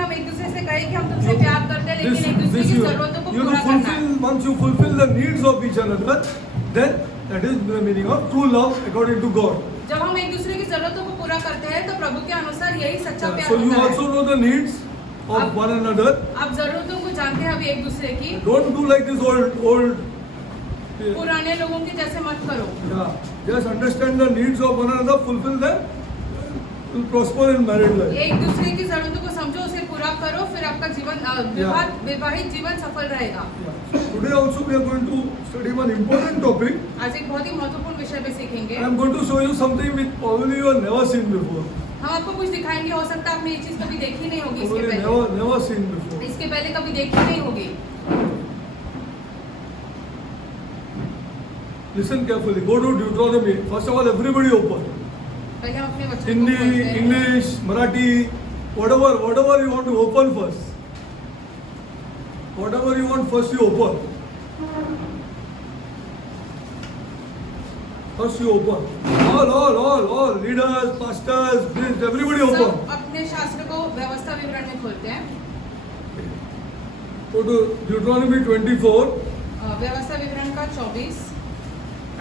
हम एक दूसरे से कहें कि हम तुमसे प्यार करते हैं, लेकिन एक दूसरे की जरूरतों को पूरा करना है। Once you fulfill the needs of each another, then that is the meaning of true love according to God. जब हम एक दूसरे की जरूरतों को पूरा करते हैं तो प्रभु के अनुसार यही सच्चा प्यार So you होता also है। know the needs of one another. आप जरूरतों को जानते हैं अभी एक दूसरे की। Don't do like this old. पुराने लोगों के जैसे मत करो। Yeah, just understand the needs of one another, fulfill them, will prosper in married life. एक दूसरे की जरूरतों को समझो, उसे पूरा करो, फिर आपका जीवन विवाहित जीवन सफल रहेगा। Today also we are going to study one important topic. आज एक बहुत ही महत्वपूर्ण विषय पे सीखेंगे। I am going to show you something which probably you have never seen before. हम आपको कुछ दिखाएंगे, हो सकता है आपने ये चीज कभी देखी नहीं होगी इसके Probably पहले। never seen before. इसके पहले कभी देखी नहीं होगी। Listen carefully. Go to Deuteronomy. First of all, everybody open. पहले हम अपने वचन को Hindi, खोलते हैं। English, Marathi, whatever you want to open first. Whatever you want first you open. First you open. All leaders, pastors, priests, everybody open. सब अपने शास्त्र को व्यवस्था विवरण में खोलते हैं। Go to Deuteronomy 24. व्यवस्था विवरण का 24।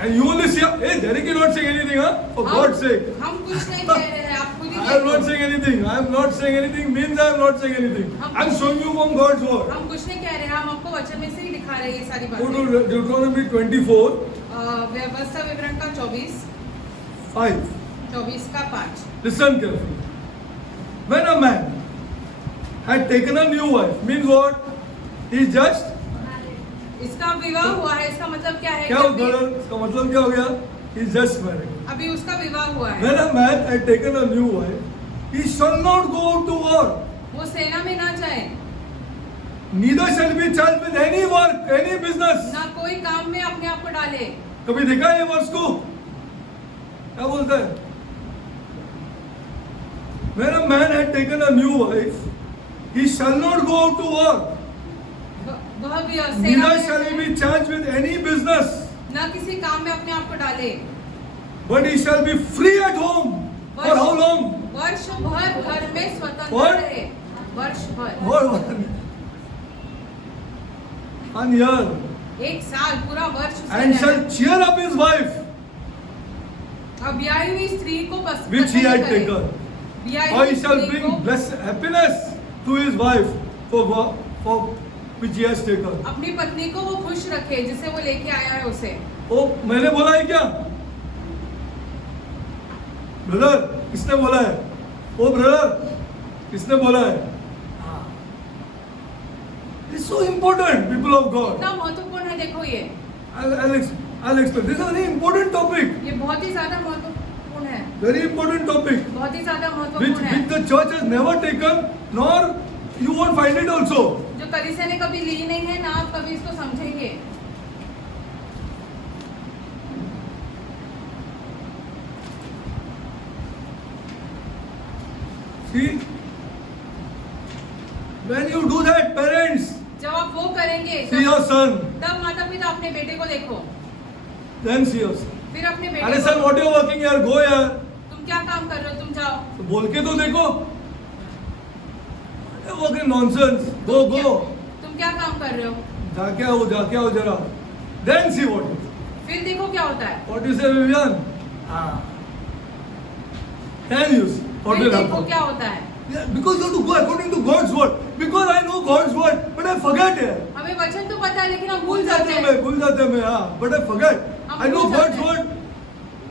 And you only see, hey, Derek is not saying anything, huh? For God's sake. हम कुछ नहीं कह रहे हैं, आप खुद ही I am not देखो। saying anything. I am not saying anything means I am not saying anything. I am showing you from God's word. हम कुछ नहीं कह रहे हैं, हम आपको वचन में से ही दिखा रहे हैं ये सारी Go to बातें। Deuteronomy 24, व्यवस्था विवरण का 24 5. का 5। Listen carefully. When a man had taken a new wife, means what? He is just, इसका विवाह हुआ है, इसका मतलब क्या है? क्या कि होता है? इसका मतलब क्या हो गया? He is just married. अभी उसका विवाह हुआ है। When a man had taken a new wife, he shall not go out to war. वो सेना में ना जाए, Neither shall be charged with any work, any business. ना कोई काम में अपने आप को डाले। कभी देखा है ये वर्ष को? क्या बोलता है? When a man had taken a new wife, he shall not go out to war. वह भी सेना Neither में shall he be charged with any business, ना किसी काम में अपने आप को डाले। but he shall be free at home. For how long? वर्ष भर घर में स्वतंत्र What? रहे। वर्ष भर, For 1 year. एक साल, पूरा वर्ष उसने And रहना। shall cheer up his wife, अब ब्याही हुई स्त्री को which he had करे। taken. ब्याही Or हुई he shall स्त्री bring को happiness to his wife for which he has taken. अपनी पत्नी को वो खुश रखे जिसे वो लेके आया है उसे। ओ मैंने बोला है क्या? ब्रदर किसने बोला है? ओ ब्रदर किसने बोला है? It's so important, people of God. इतना महत्वपूर्ण है, देखो ये I'll explain. This is a very important topic. ये बहुत ही ज्यादा महत्वपूर्ण है, Very important topic. बहुत ही ज्यादा Which महत्वपूर्ण है, the church has never taken, nor you won't find it also. जो कलीसिया ने कभी ली नहीं है, ना आप कभी इसको समझेंगे। See, when you do that, parents, जब आप वो करेंगे see your son, तब माता पिता अपने बेटे को देखो, then see your son. फिर अपने अरे बेटे सर को, what you are working here? Go here. तुम क्या काम कर रहे हो, तुम जाओ। तो बोल के तो देखो. Working nonsense. Go. तुम क्या काम कर रहे हो, जाके आओ जरा. Then see what. फिर देखो क्या होता है। What you say, Vivian? Then you see what फिर will देखो happen. क्या होता है। Yeah, because you have to go according to God's word. Because I know God's word, but I forget it. हमें वचन तो पता है, लेकिन हम भूल भूल जाते जाते हैं हैं। भूल जाते हैं मैं, हाँ, but I forget. हम I know भूल God's जाते हैं।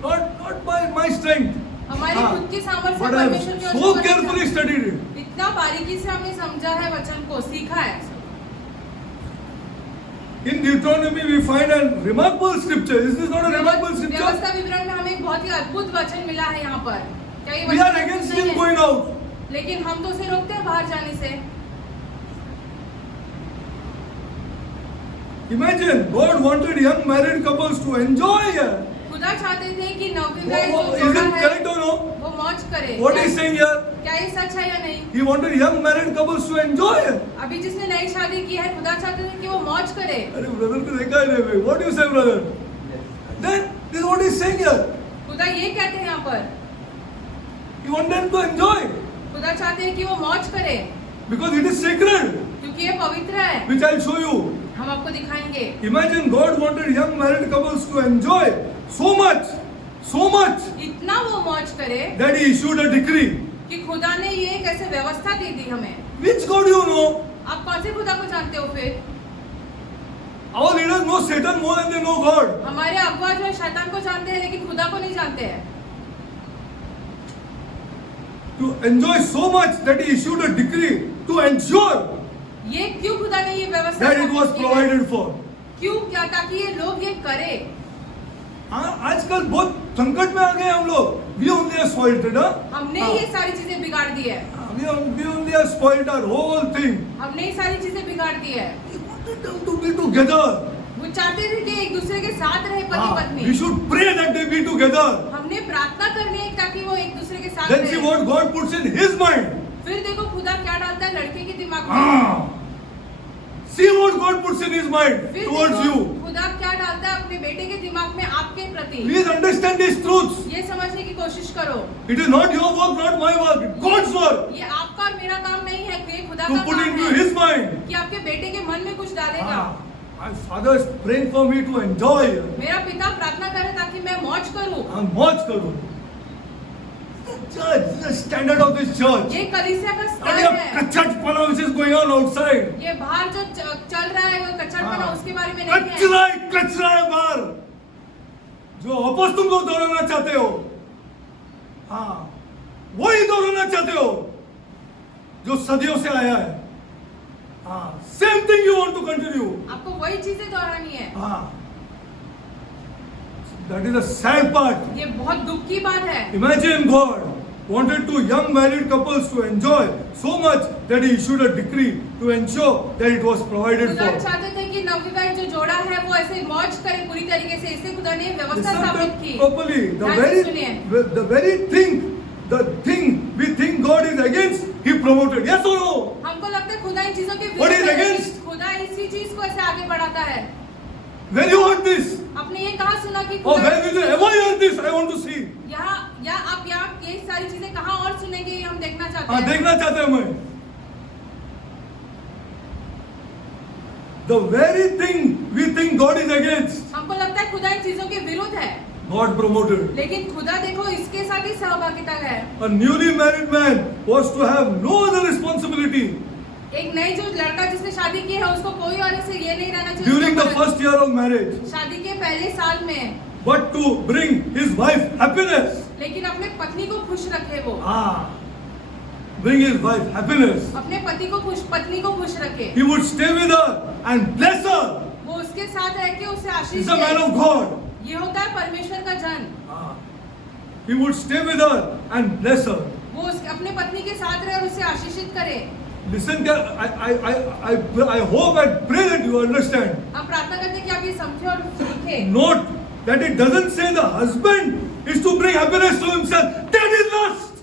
word, not by my strength. हमारी हाँ, खुद की सामर्थ्य but I परमेश्वर के have वचन so को carefully नहीं studied it. समझा। इतना बारीकी से हमने समझा है वचन को, सीखा है। In Deuteronomy we find a remarkable scripture. Is this not a remarkable scripture? व्यवस्था विवरण में हमें एक बहुत ही अद्भुत वचन मिला है यहाँ पर। क्या ये We वचन are against नहीं him है? going out. लेकिन हम तो उसे रोकते हैं बाहर जाने से। Imagine God wanted young married couples to enjoy it. खुदा चाहते थे कि नवविवाहित Is जो it जोड़ा है correct or no? वो मौज करे। What is saying here? क्या ये सच है या नहीं? He wanted young married couples to enjoy it. अभी जिसने नई शादी की है, खुदा चाहते थे कि वो मौज करे। अरे ब्रदर को देखा है रे, what do you say brother? Then this is what he is saying here. खुदा ये कहते हैं यहाँ पर, He wanted them to enjoy. खुदा चाहते हैं कि वो मौज करे। because it is sacred, क्योंकि ये पवित्र है। which I'll show you. हम आपको दिखाएंगे। Imagine God wanted young married couples to enjoy so much इतना वो मौज करे that He issued a decree. कि खुदा ने ये एक ऐसे व्यवस्था दे दी हमें। Which God you know? आप कौन से खुदा को जानते हो फिर? Our leaders know Satan more than they know God. हमारे अगुआ जो है शैतान को जानते हैं लेकिन खुदा को नहीं जानते हैं। To enjoy so much that He issued a decree to ensure ये क्यों खुदा ने ये व्यवस्था that it was की है? provided for. क्यों? क्या? ताकि ये लोग ये करे। आजकल बहुत संकट में आ गए हम लोग. We only have spoiled it, huh? हमने ये सारी चीजें बिगाड़ दी है। We only have spoiled our whole thing. हमने ये सारी चीजें बिगाड़ दी है। We wanted them to be together. वो चाहते थे कि एक दूसरे के साथ रहे पति पत्नी। We should pray that they be together. हमने प्रार्थना करनी है ताकि वो एक दूसरे के साथ Then see रहे। what God puts in His mind. फिर देखो खुदा क्या डालता है लड़के के दिमाग में। See what God puts in His mind फिर towards देखो you. खुदा क्या डालता है अपने बेटे के दिमाग में आपके प्रति। Please understand these truths. ये समझने की कोशिश करो। It is not your work, not my work. It's God's work ये आपका और मेरा काम नहीं है, ये खुदा to का put काम into है His mind. कि आपके बेटे के मन में कुछ डालेगा। My father is praying for me to enjoy. मेरा पिता प्रार्थना करे ताकि मैं मौज करूं। I'm मौज करूं. The church, the standard of this church. ये कलीसिया का And स्तर the है। कच्चटपना which is going on outside. ये बाहर जो चल रहा है वो कचड़पना उसके बारे में नहीं है। कचरा है बाहर. जो वापस तुम लोग दोहराना चाहते हो, हाँ, वही दोहराना चाहते हो, जो सदियों से आया है. हाँ, same thing you want to continue. आपको वही चीजें दोहरानी है। हाँ. That is the sad part. ये बहुत दुख की बात है। Imagine God wanted two young married couples to enjoy so much that He issued a decree to ensure that it was provided खुदा for. चाहते थे कि नवविवाहित जो जोड़ा है वो ऐसे मौज करे पूरी तरीके से, इसलिए खुदा ने व्यवस्था Listen स्थापित की। properly. ध्यान से सुनिए। The thing we think God is against, He promoted. Yes or no? हमको लगता है खुदा इन चीजों के What is विरुद्ध है, against? लेकिन खुदा इसी चीज को ऐसे आगे बढ़ाता है। Where you heard this? आपने ये कहाँ सुना कि Or where did you ever hear this? I want to see. आप यहाँ ये सारी चीजें कहाँ और सुनेंगे ये हम देखना चाहते हाँ, हैं। देखना चाहते हैं मैं. The very thing we think God is against, हमको लगता है खुदा इन चीजों के विरुद्ध है, God promoted. लेकिन खुदा देखो इसके साथ ही सहभागिता है। A newly married man was to have no other responsibility एक नई जो लड़का जिसने शादी की है उसको कोई और से ये नहीं रहना चाहिए during the उसके first year of marriage, शादी के पहले साल में, but to bring his wife happiness. लेकिन अपने पत्नी को खुश रखे वो, Bring his wife happiness. अपने पत्नी को खुश रखे। He would stay with her and bless her. वो उसके साथ रह के उसे आशीष He's a man they. of God. ये होता है परमेश्वर का जन। He would stay with her and bless her. वो अपने पत्नी के साथ रहे और उसे आशीषित करे। Listen, I hope and pray that you understand. हम प्रार्थना करते हैं कि आप ये समझे और सीखें। Note that it doesn't say the husband is to bring happiness to himself. That is lust.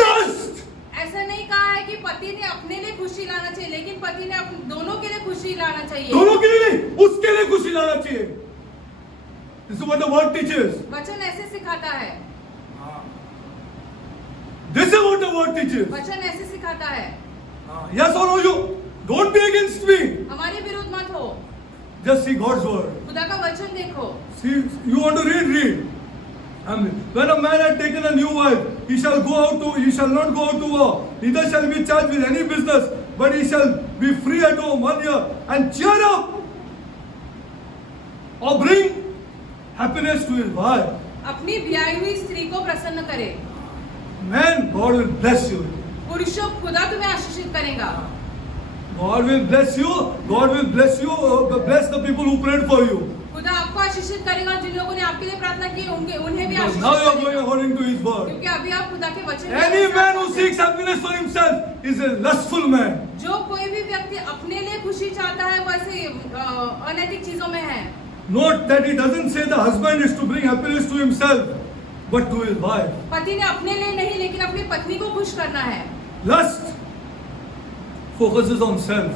Lust. ऐसा नहीं कहा है कि पति ने अपने लिए खुशी लाना चाहिए, लेकिन पति ने दोनों के लिए खुशी लाना चाहिए। दोनों के लिए नहीं, उसके लिए खुशी लाना चाहिए. This is what the word teaches. वचन ऐसे सिखाता है। This is what the word teaches. वचन ऐसे सिखाता है। Yes or no, you don't be against me. हमारे विरुद्ध मत हो। Just see God's word. खुदा का वचन देखो। See, you want to read. When a man had taken a new wife, he shall not go out to war. Neither shall be charged with any business, but he shall be free at home 1 year and cheer up or bring happiness to his wife. अपनी ब्याही हुई स्त्री को प्रसन्न करे। Man, God will bless you. पुरुषों, खुदा तुम्हें आशीषित करेगा। God will bless you. God will bless you. Bless the people who prayed for you. खुदा आपको आशीषित करेगा। जिन लोगों ने आपके लिए प्रार्थना की उन्हें भी Because आशीषित now you are going करेगा। according to His word. क्योंकि अभी आप खुदा के वचन Any man who seeks happiness for himself is a lustful man. जो कोई भी व्यक्ति अपने लिए खुशी चाहता है वो ऐसे अनैतिक चीजों में है। Note that he doesn't say the husband is to bring happiness to himself, but to his wife. पति ने अपने लिए नहीं लेकिन अपनी पत्नी को खुश करना है। Lust focuses on self.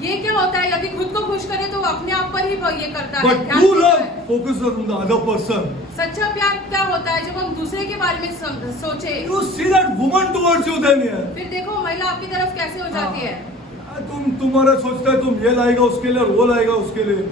ये क्या होता है, यदि खुद को खुश करे तो वो अपने आप पर ही ये करता है, But ध्यान true देता love है। focuses on the other person. सच्चा प्यार क्या होता है, जब हम दूसरे के बारे में सोचे। You see that woman towards you then here. फिर देखो महिला आपकी तरफ कैसे हो जाती है। तुम्हारा सोचता है तुम ये लाएगा उसके लिए और वो लाएगा उसके लिए,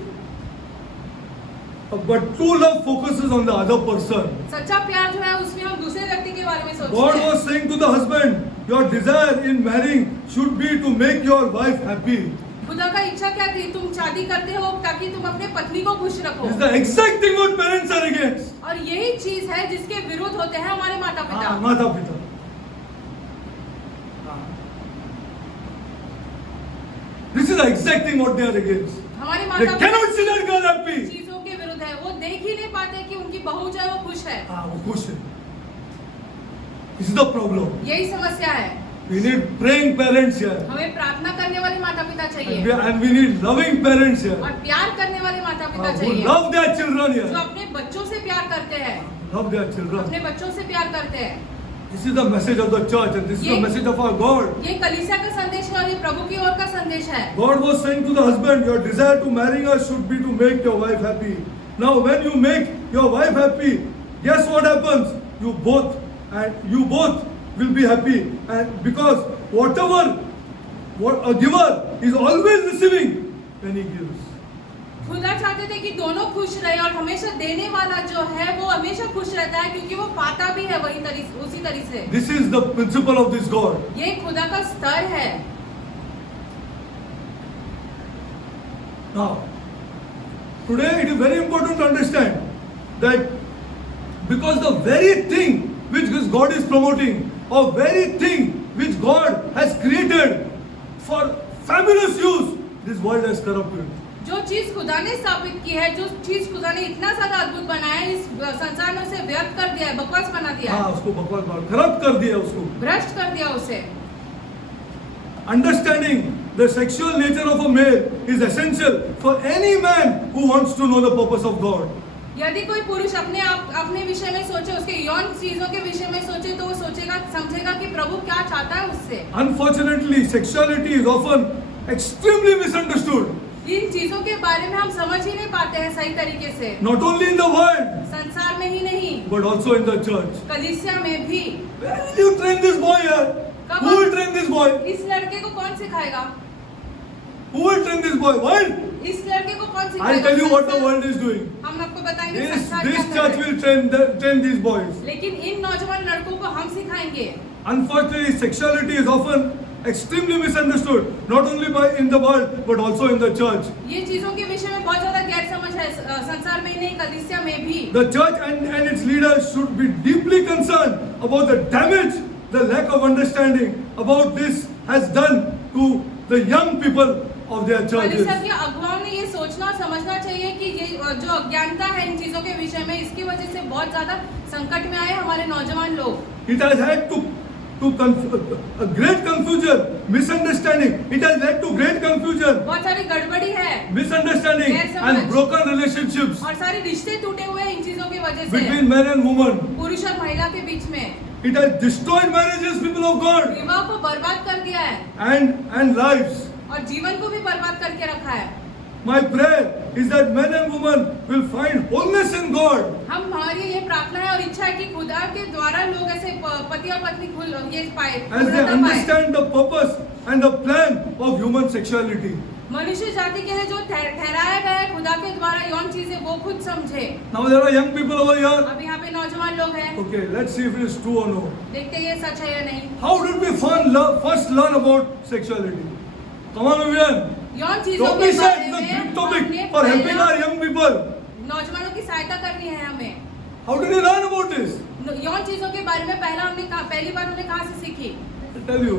but true love focuses on the other person. सच्चा प्यार जो है उसमें हम दूसरे व्यक्ति के बारे में सोचते God हैं। was saying to the husband, your desire in marrying should be to make your wife happy. खुदा का इच्छा क्या थी, तुम शादी करते हो ताकि तुम अपने पत्नी को खुश रखो। It's the exact thing what parents are against. और यही चीज है जिसके विरुद्ध होते हैं हमारे माता पिता। माता पिता। This is the exact thing what they are against. हमारे They माता पिता cannot see that girl happy. चीजों के विरुद्ध है, वो देख ही नहीं पाते कि उनकी बहू जो है वो खुश है। वो खुश है। This is the problem. यही समस्या है। We need praying parents here. हमें प्रार्थना करने वाले माता पिता चाहिए And we need loving parents here. और प्यार करने वाले माता पिता Who चाहिए, love their children जो here. अपने बच्चों से प्यार करते हैं, Love their children. अपने बच्चों से प्यार करते हैं। This is the message of the church and this is the message of our God. ये कलीसिया का संदेश है और ये प्रभु की ओर का संदेश है। God was saying to the husband, your desire to marry her should be to make your wife happy. Now when you make your wife happy, guess what happens? You both will be happy, and because what a giver is always receiving when he gives. खुदा चाहते थे कि दोनों खुश रहे और हमेशा देने वाला जो है वो हमेशा खुश रहता है, क्योंकि वो पाता भी है उसी तरीके से। This is the principle of this God. ये खुदा का स्तर है। Now, today it is very important to understand that because the very thing which this God is promoting, or very thing which God has created for fabulous use, this world has corrupted. जो चीज खुदा ने स्थापित की है, जो चीज खुदा ने इतना ज्यादा अद्भुत बनाया है, इस संसार में उसे व्यर्थ कर दिया है, बकवास बना दिया है, उसको बकवास खराब कर दिया उसको। भ्रष्ट कर दिया उसे। Understanding the sexual nature of a male is essential for any man who wants to know the purpose of God. यदि कोई पुरुष अपने विषय में सोचे, उसके यौन चीजों के विषय में सोचे, तो वो समझेगा कि प्रभु क्या चाहता है उससे। Unfortunately, sexuality is often extremely misunderstood. इन चीजों के बारे में हम समझ ही नहीं पाते हैं सही तरीके से। Not only in the world, संसार में ही नहीं, but also in the church. कलीसिया में भी। Where will you train this boy here? Who will train this boy? इस लड़के को कौन सिखाएगा? Who will train this boy? World? इस लड़के को कौन सिखाएगा? I'll tell you what the world is doing. हम आपको बताएंगे This संसार क्या कर church रहा है। will train these boys. लेकिन इन नौजवान लड़कों को हम सिखाएंगे। Unfortunately, sexuality is often extremely misunderstood, not only in the world but also in the church. ये चीजों के विषय में बहुत ज्यादा गैर समझ है, संसार में ही नहीं, कलीसिया में भी। The church and its leaders should be deeply concerned about the damage the lack of understanding about this has done to the young people of their churches. कलीसिया के अगुवाओं ने ये सोचना और समझना चाहिए कि ये जो अज्ञानता है इन चीजों के विषय में, इसकी वजह से बहुत ज्यादा संकट में आए हमारे नौजवान लोग। It has had to a great confusion, misunderstanding. It has led to great confusion, बहुत सारी गड़बड़ी है, misunderstanding, and broken relationships और सारे रिश्ते टूटे हुए हैं इन चीजों की वजह से, between men and women. पुरुष और महिला के बीच में। It has destroyed marriages, people of God, विवाह को बर्बाद कर दिया है and lives. और जीवन को भी बर्बाद करके रखा है। My prayer is that men and women will find wholeness in God. हमारी ये प्रार्थना है और इच्छा है कि खुदा के द्वारा लोग ऐसे पति और पत्नी ये पाए, As they understand the purpose and the plan of human sexuality. मनुष्य जाति के लिए जो ठहराया गया है खुदा के द्वारा यौन चीजें, वो खुद समझे। Now there are young people over here. अब यहाँ पे नौजवान लोग हैं। Okay, let's see if it is true or no. देखते ये सच है या नहीं। How did we first learn about sexuality? Come on, Vivian. यौन चीजों Don't के be shy. बारे It's a में big topic हमने for helping our young people. नौजवानों की सहायता करनी है हमें। How did you learn about this? यौन चीजों के बारे में पहली बार हमने कहाँ से सीखी? I'll tell you.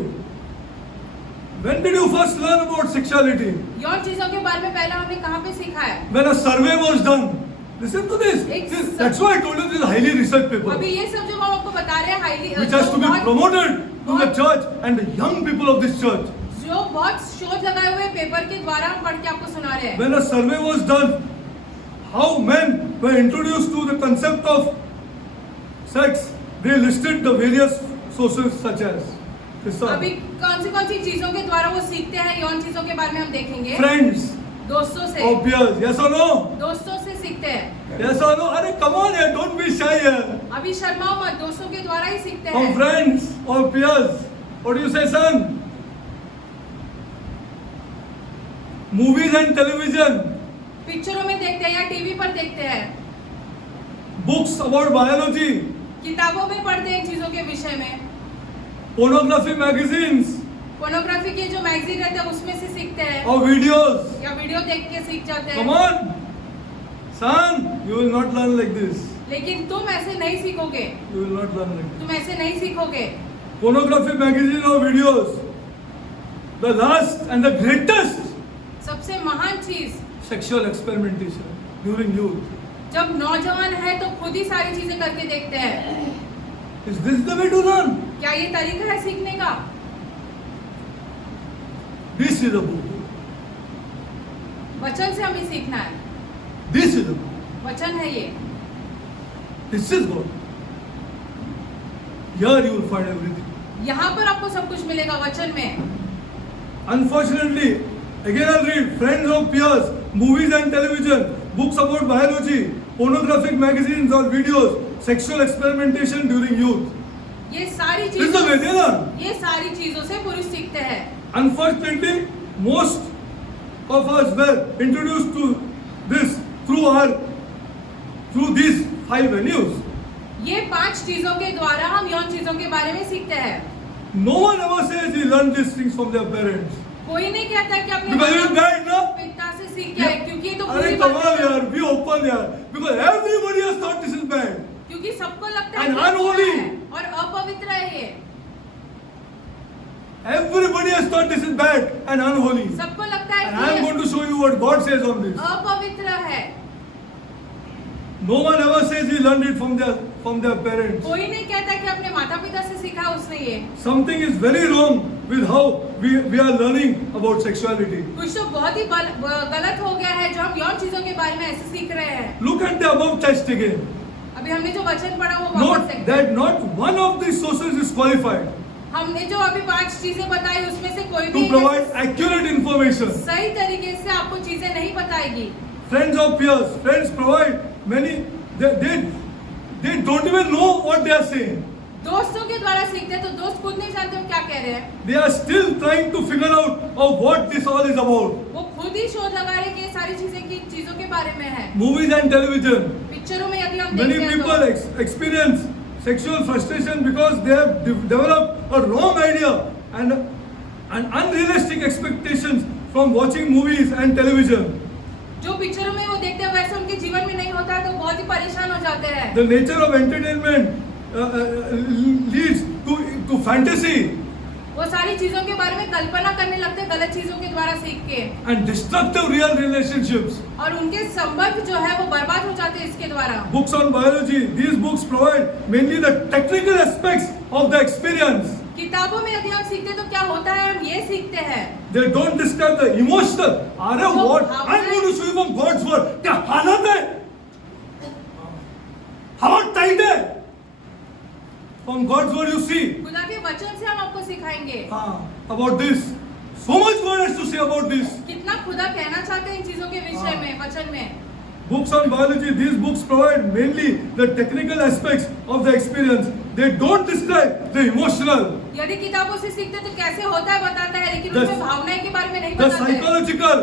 When did you first learn about sexuality? यौन चीजों के बारे में पहला हमने कहाँ पे सीखा है? When a survey was done. Listen to this. That's why I told you this is a highly researched paper. अभी ये सब जो हम आपको बता रहे हैं highly Which has to be promoted to the church and the young people of this church. जो बहुत शोध लगाए हुए पेपर के द्वारा हम पढ़ के आपको सुना रहे हैं। When a survey was done, how men were introduced to the concept of sex, they listed the various sources such as. किस्सा अभी कौन सी चीजों के द्वारा वो सीखते हैं, यौन चीजों के बारे में हम देखेंगे। फ्रेंड्स, दोस्तों से, ऑब्वियस, यस और नो, दोस्तों से सीखते हैं। यस और नो, अरे कम ऑन यार, डोंट बी शाय यार, अभी शर्माओ मत, दोस्तों के द्वारा ही सीखते फ्रॉम हैं। फ्रेंड्स, ऑब्वियस, व्हाट यू से सन, मूवीज एंड टेलीविजन, पिक्चरों में देखते हैं या टीवी पर देखते हैं, बुक्स अबाउट बायोलॉजी, किताबों में पढ़ते हैं इन चीजों के विषय में, पोर्नोग्राफी मैगजीन्स पोर्नोग्राफी के जो मैगजीन रहते हैं उसमें से सीखते हैं, और वीडियोस। या वीडियो देख के सीख जाते Come हैं। on, son, you will not learn like this. लेकिन तुम ऐसे नहीं सीखोगे, You will not learn like this. तुम ऐसे नहीं सीखोगे। Pornography magazine or videos, the last and the greatest सबसे महान चीज, sexual experimentation during youth. जब नौजवान है तो खुद ही सारी चीजें करके देखते हैं। Is this the way to learn? क्या ये तरीका है सीखने का? This is the book. वचन से हमें सीखना है, This is the book. वचन है ये। This is God. Here you will find everything. यहाँ पर आपको सब कुछ मिलेगा वचन में। Unfortunately, again I'll read, friends of peers, movies and television, books about biology, pornographic magazines or videos, sexual experimentation during youth. ये सारी This is the way चीजों, they learn. ये सारी चीजों से पुरुष सीखते हैं। Unfortunately, most of us were introduced to this through these 5 venues. ये 5 चीजों के द्वारा हम यौन चीजों के बारे में सीखते हैं। No one ever says he learned these things from their parents. कोई नहीं कहता कि अपने Because it's bad, no? पिता से सीख के आए, क्योंकि ये तो अरे बुरी कमाल बात है। यार, be open यार. Because everybody has thought this is bad. क्योंकि सबको लगता है And कि ये unholy. बुरा है और अपवित्र है ये। Everybody has thought this is bad and unholy. सबको लगता है And I am कि going to show you what God says on ये this. अपवित्र है। No one ever says he learned it from their parents. कोई नहीं कहता कि अपने माता पिता से सीखा उसने ये। Something is very wrong with how we are learning about sexuality. कुछ तो बहुत ही गलत हो गया है जो हम यौन चीजों के बारे में ऐसे सीख रहे हैं। Look at the above text again. अभी हमने जो वचन पढ़ा वो वापस Note देखते that हैं। not one of these sources is qualified हमने जो अभी 5 चीजें बताई उसमें से कोई to भी provide accurate information. सही तरीके से आपको चीजें नहीं बताएगी। Friends of peers, friends provide many. They don't even know what they are saying. दोस्तों के द्वारा सीखते हैं तो दोस्त खुद नहीं जानते वो क्या कह रहे हैं। They are still trying to figure out of what this all is about. वो खुद ही शोध लगा रहे हैं कि ये सारी चीजें किन चीजों के बारे में है। Movies and television. पिक्चरों में यदि हम Many देखते हैं people experience sexual frustration because they have developed a wrong idea and unrealistic expectations from watching movies and television. जो पिक्चरों में वो देखते हैं वैसे उनके जीवन में नहीं होता है तो बहुत ही परेशान हो जाते हैं। The nature of entertainment leads to fantasy वो सारी चीजों के बारे में कल्पना करने लगते हैं गलत चीजों के द्वारा सीख के, and destructive real relationships. और उनके संबंध जो है वो बर्बाद हो जाते हैं इसके द्वारा। Books on biology. These books provide mainly the technical aspects of the experience. किताबों में यदि हम सीखते तो क्या होता है, हम ये सीखते हैं। They don't describe the emotional. अरे जो what? भावनाएं- I'm going to show you from God's word. क्या हालत है? हवा टाइट है? From God's word you see. खुदा के वचन से हम आपको सिखाएंगे About this. So much God has to say about this. कितना खुदा कहना चाहते हैं इन चीजों के विषय हाँ। में वचन में। Books on biology. These books provide mainly the technical aspects of the experience. They don't describe the emotional, यदि किताबों से सीखते तो कैसे होता है बताता है, लेकिन The- उसमें भावनाएं के बारे में नहीं the बताता है। psychological,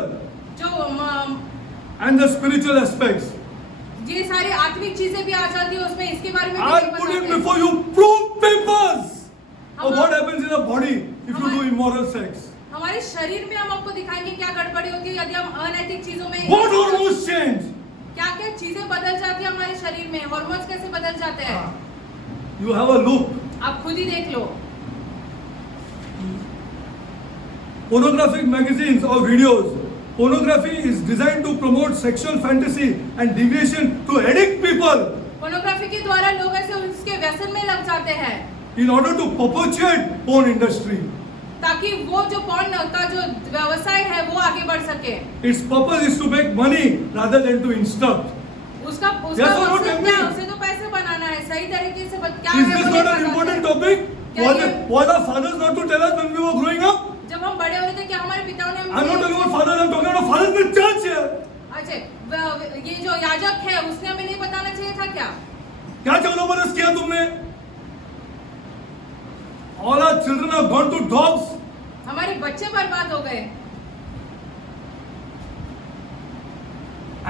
जो and the spiritual aspects. ये सारी आत्मिक चीजें भी आ जाती है उसमें, इसके बारे में भी I'll नहीं put it बताते। before you proof papers of हम- what happens in a body if you do immoral sex. हमारे शरीर में हम आपको दिखाएंगे क्या गड़बड़ी होती है यदि हम अनैतिक चीजों में What hormones change? क्या क्या चीजें बदल जाती है हमारे शरीर में, हार्मोन्स कैसे बदल जाते हैं। You have a look. आप खुद ही देख लो। Pornographic magazines or videos. Pornography is designed to promote sexual fantasy and deviation to addict people pornography के द्वारा लोग ऐसे उसके व्यसन में लग जाते हैं in order to perpetuate porn industry. ताकि वो जो पॉर्न का जो व्यवसाय है वो आगे बढ़ सके। Its purpose is to make money rather than to instruct. उसका Yes or no, मकसद tell क्या है? me. उसे तो पैसे बनाना है, सही तरीके से क्या Is है this वो not नहीं an important बताते। topic? क्या ये- Was our fathers not to tell us when we were growing up? जब हम बड़े हो रहे थे क्या हमारे पिताओं ने I'm not हमें talking about fathers, I'm talking about fathers in the church here. अच्छा ये जो याजक है उसने हमें नहीं बताना चाहिए था क्या? क्या 14 बरस किया तुमने? All our children have gone to dogs. हमारे बच्चे बर्बाद हो गए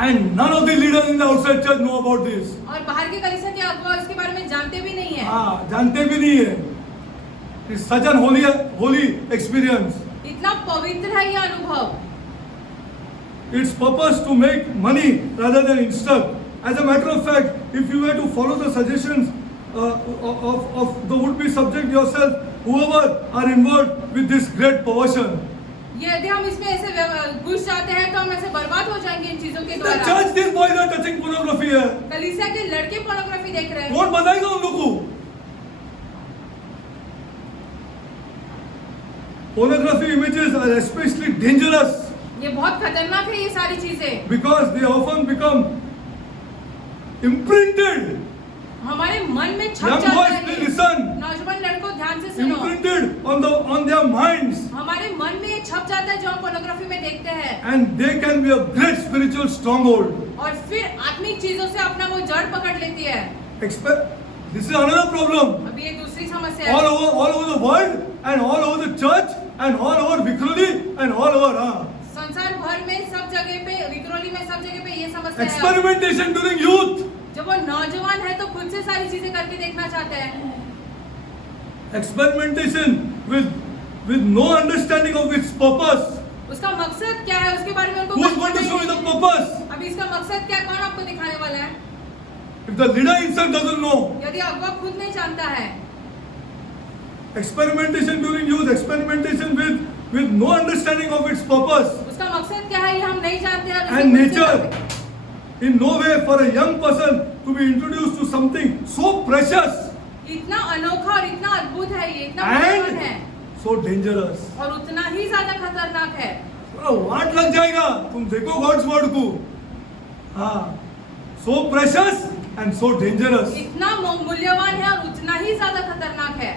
And none of the leaders in the outside church know about this. और बाहर की कलीसिया के अगुवा इसके बारे में जानते भी नहीं है। हाँ, जानते भी नहीं है. It's such an holy experience. इतना पवित्र है ये अनुभव। Its purpose to make money rather than instruct. As a matter of fact, if you were to follow the suggestions of the would-be subject yourself, whoever are involved with this great perversion, ये यदि हम इसमें ऐसे घुस जाते हैं तो हम ऐसे बर्बाद हो जाएंगे इन चीजों के the द्वारा। church, these boys are touching pornography है. कलीसिया के लड़के पोर्नोग्राफी देख रहे हैं। कौन बताएगा उन लोगों को? Pornography images are especially dangerous ये बहुत खतरनाक है ये सारी चीजें। because they often become imprinted. हमारे मन में छप Young जाता boys, है please ये। listen. नौजवान लड़कों ध्यान से सुनो। Imprinted on their minds, हमारे मन में ये छप जाता है जो हम पोर्नोग्राफी में देखते हैं and they can be a great spiritual stronghold. और फिर आत्मिक चीजों से अपना वो जड़ पकड़ लेती है। This is another problem. अभी ये दूसरी समस्या All है। over the world, and all over the church, and all over Vikhroli, and all over. संसार भर में सब जगह पे विक्रोली में सब जगह पे ये समस्या है। Experimentation during youth. जब वो नौजवान है तो खुद से सारी चीजें करके देखना चाहते हैं। Experimentation with no understanding of its purpose. उसका मकसद क्या है उसके बारे में उनको Who is पता going to show you the नहीं है। purpose? अभी इसका मकसद क्या कौन आपको दिखाने वाला है? If the leader himself doesn't know. यदि अगुवा खुद नहीं जानता है। Experimentation during youth, experimentation with no understanding of its purpose उसका मकसद क्या है ये हम नहीं जानते और इसे and खुद से nature. करते हैं। In no way for a young person to be introduced to something so precious इतना अनोखा और इतना अद्भुत है ये, इतना मूल्यवान है and so dangerous. और उतना ही ज्यादा खतरनाक है। थोड़ा वाट लग जाएगा, तुम देखो गॉड्स वर्ड को. हाँ, so precious and so dangerous. इतना मूल्यवान है और उतना ही ज्यादा खतरनाक है।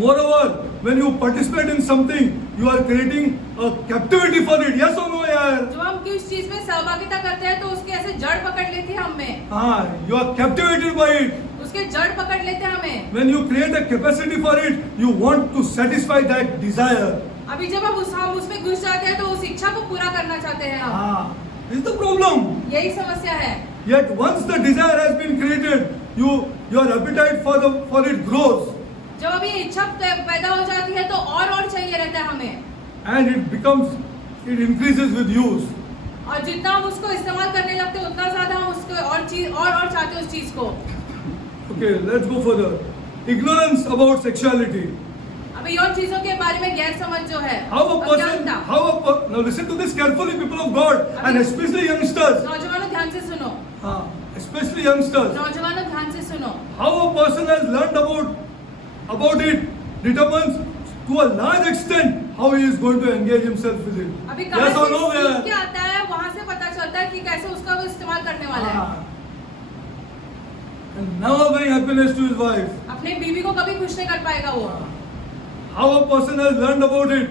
Moreover, when you participate in something, you are creating a captivity for it. Yes or no, यार? जो हम किस चीज में सहभागिता करते हैं तो उसके ऐसे जड़ पकड़ लेती है हमें। हाँ, you are captivated by it. उसके जड़ पकड़ लेते हैं हमें। When you create a capacity for it, you want to satisfy that desire. अभी जब हम उसमें घुस जाते हैं तो उस इच्छा को पूरा करना चाहते हैं हम। हाँ, this is the problem. यही समस्या है। Yet once the desire has been created, your appetite for it grows, जब अभी ये इच्छा पैदा हो जाती है तो और चाहिए रहता है हमें। and it increases with use. और जितना हम उसको इस्तेमाल करने लगते हैं उतना ज्यादा हम उसको और चाहते हैं उस चीज को। Okay, let's go further. Ignorance about sexuality. अभी और चीजों के बारे में गैर समझ जो है। Now listen to this carefully, people of God, and especially youngsters. नौजवानों ध्यान से सुनो। हाँ, especially youngsters. नौजवानों ध्यान से सुनो। How a person has learned about it determines to a large extent how he is going to engage himself with it. अभी Yes or no? सीख के आता है वहाँ से पता चलता है कि कैसे उसका वो इस्तेमाल करने वाला है। And never bring happiness to his wife. अपने बीवी को कभी खुश नहीं कर पाएगा वो। How a person has learned about it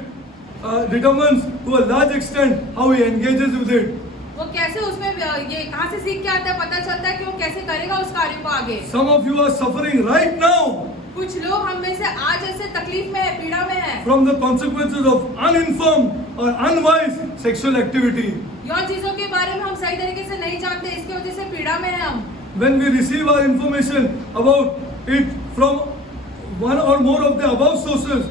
determines to a large extent how he engages with it. वो कैसे उसमें ये कहाँ से सीख के आता है पता चलता है कि वो कैसे करेगा उस कार्य को आगे। Some of you are suffering right now कुछ लोग हम में से आज ऐसे तकलीफ में है, पीड़ा में है। from the consequences of uninformed or unwise sexual activity. यौन चीजों के बारे में हम सही तरीके से नहीं जानते, इसकी वजह से पीड़ा में है हम। When we receive our information about it from one or more of the above sources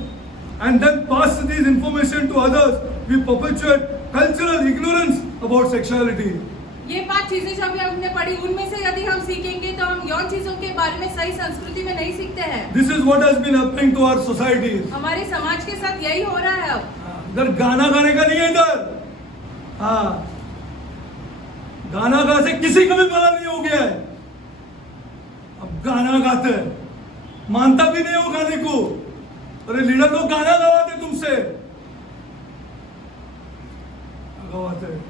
and then pass these information to others, we perpetuate cultural ignorance about sexuality. ये 5 चीजें जब हमने पढ़ी उनमें से यदि हम सीखेंगे तो हम यौन चीजों के बारे में सही संस्कृति में नहीं सीखते हैं। This is what has been happening to our societies. हमारे समाज के साथ यही हो रहा है अब। इधर गाना गाने का नहीं है इधर। हाँ, गाना गा से किसी का भी भला नहीं हो गया है। अब गाना गाते हैं, मानता भी नहीं हो गाने को। अरे लीडर लोग गाना गवाते तुमसे, गवाते।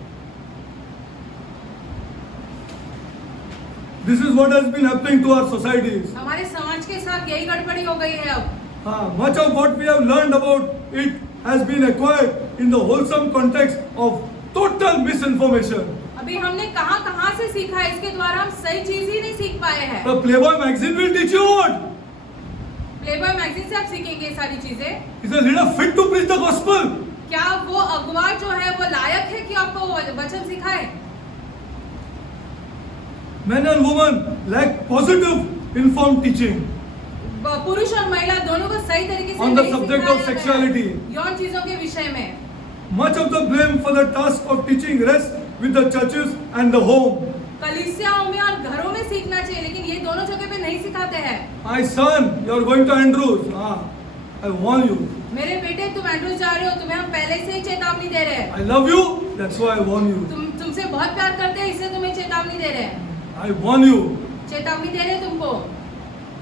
This is what has been happening to our societies. हमारे समाज के साथ यही गड़बड़ी हो गई है अब। Much of what we have learned about it has been acquired in the wholesome context of total misinformation. अभी हमने कहाँ से सीखा है, इसके द्वारा हम सही चीज ही नहीं सीख पाए हैं। The Playboy magazine will teach you what? Playboy magazine से आप सीखेंगे ये सारी चीजें। Is a leader fit to preach the gospel? क्या वो अगुवा जो है वो लायक है कि आपको वचन सिखाए? Men and women lack positive informed teaching पुरुष और महिला दोनों को सही तरीके से on the नहीं subject सिखाया of जाता है। sexuality. यौन चीजों के विषय में Much of the blame for the task of teaching rests with the churches and the home. कलीसियाओं में और घरों में सीखना चाहिए, लेकिन ये दोनों जगह पे नहीं सिखाते हैं। My son, you are going to Andrews. I warn you. मेरे बेटे तुम एंड्रूज जा रहे हो, तुम्हें हम पहले से ही चेतावनी दे रहे हैं। I love you. That's why I warn you. तुमसे बहुत प्यार करते हैं, इससे तुम्हें चेतावनी दे रहे हैं। I warn you. चेतावनी दे रहे हैं तुमको।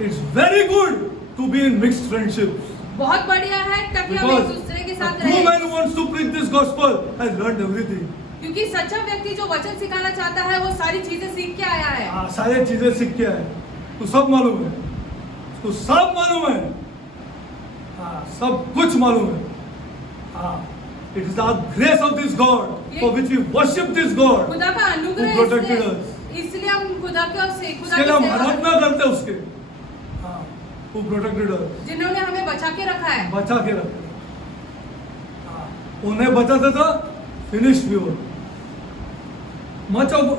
It's very good to be in mixed friendships. बहुत बढ़िया है ताकि हम एक Because दूसरे के a साथ true रहें। man who wants to preach this gospel has learned everything. क्योंकि सच्चा व्यक्ति जो वचन सिखाना चाहता है वो सारी चीजें सीख के आया है। सारे चीजें सीख के आए, तो सब मालूम है, तो सब मालूम है, सब कुछ मालूम है। It is the grace of this God for which we worship this God खुदा का अनुग्रह who protected है, us. इसलिए हम खुदा के इसके लिए हम आराधना करते हैं उसके, who protected us, जिन्होंने हमें बचा के रखा है। बचा के रखते, उन्हें बचाता था, फिनिश भी हो। Much of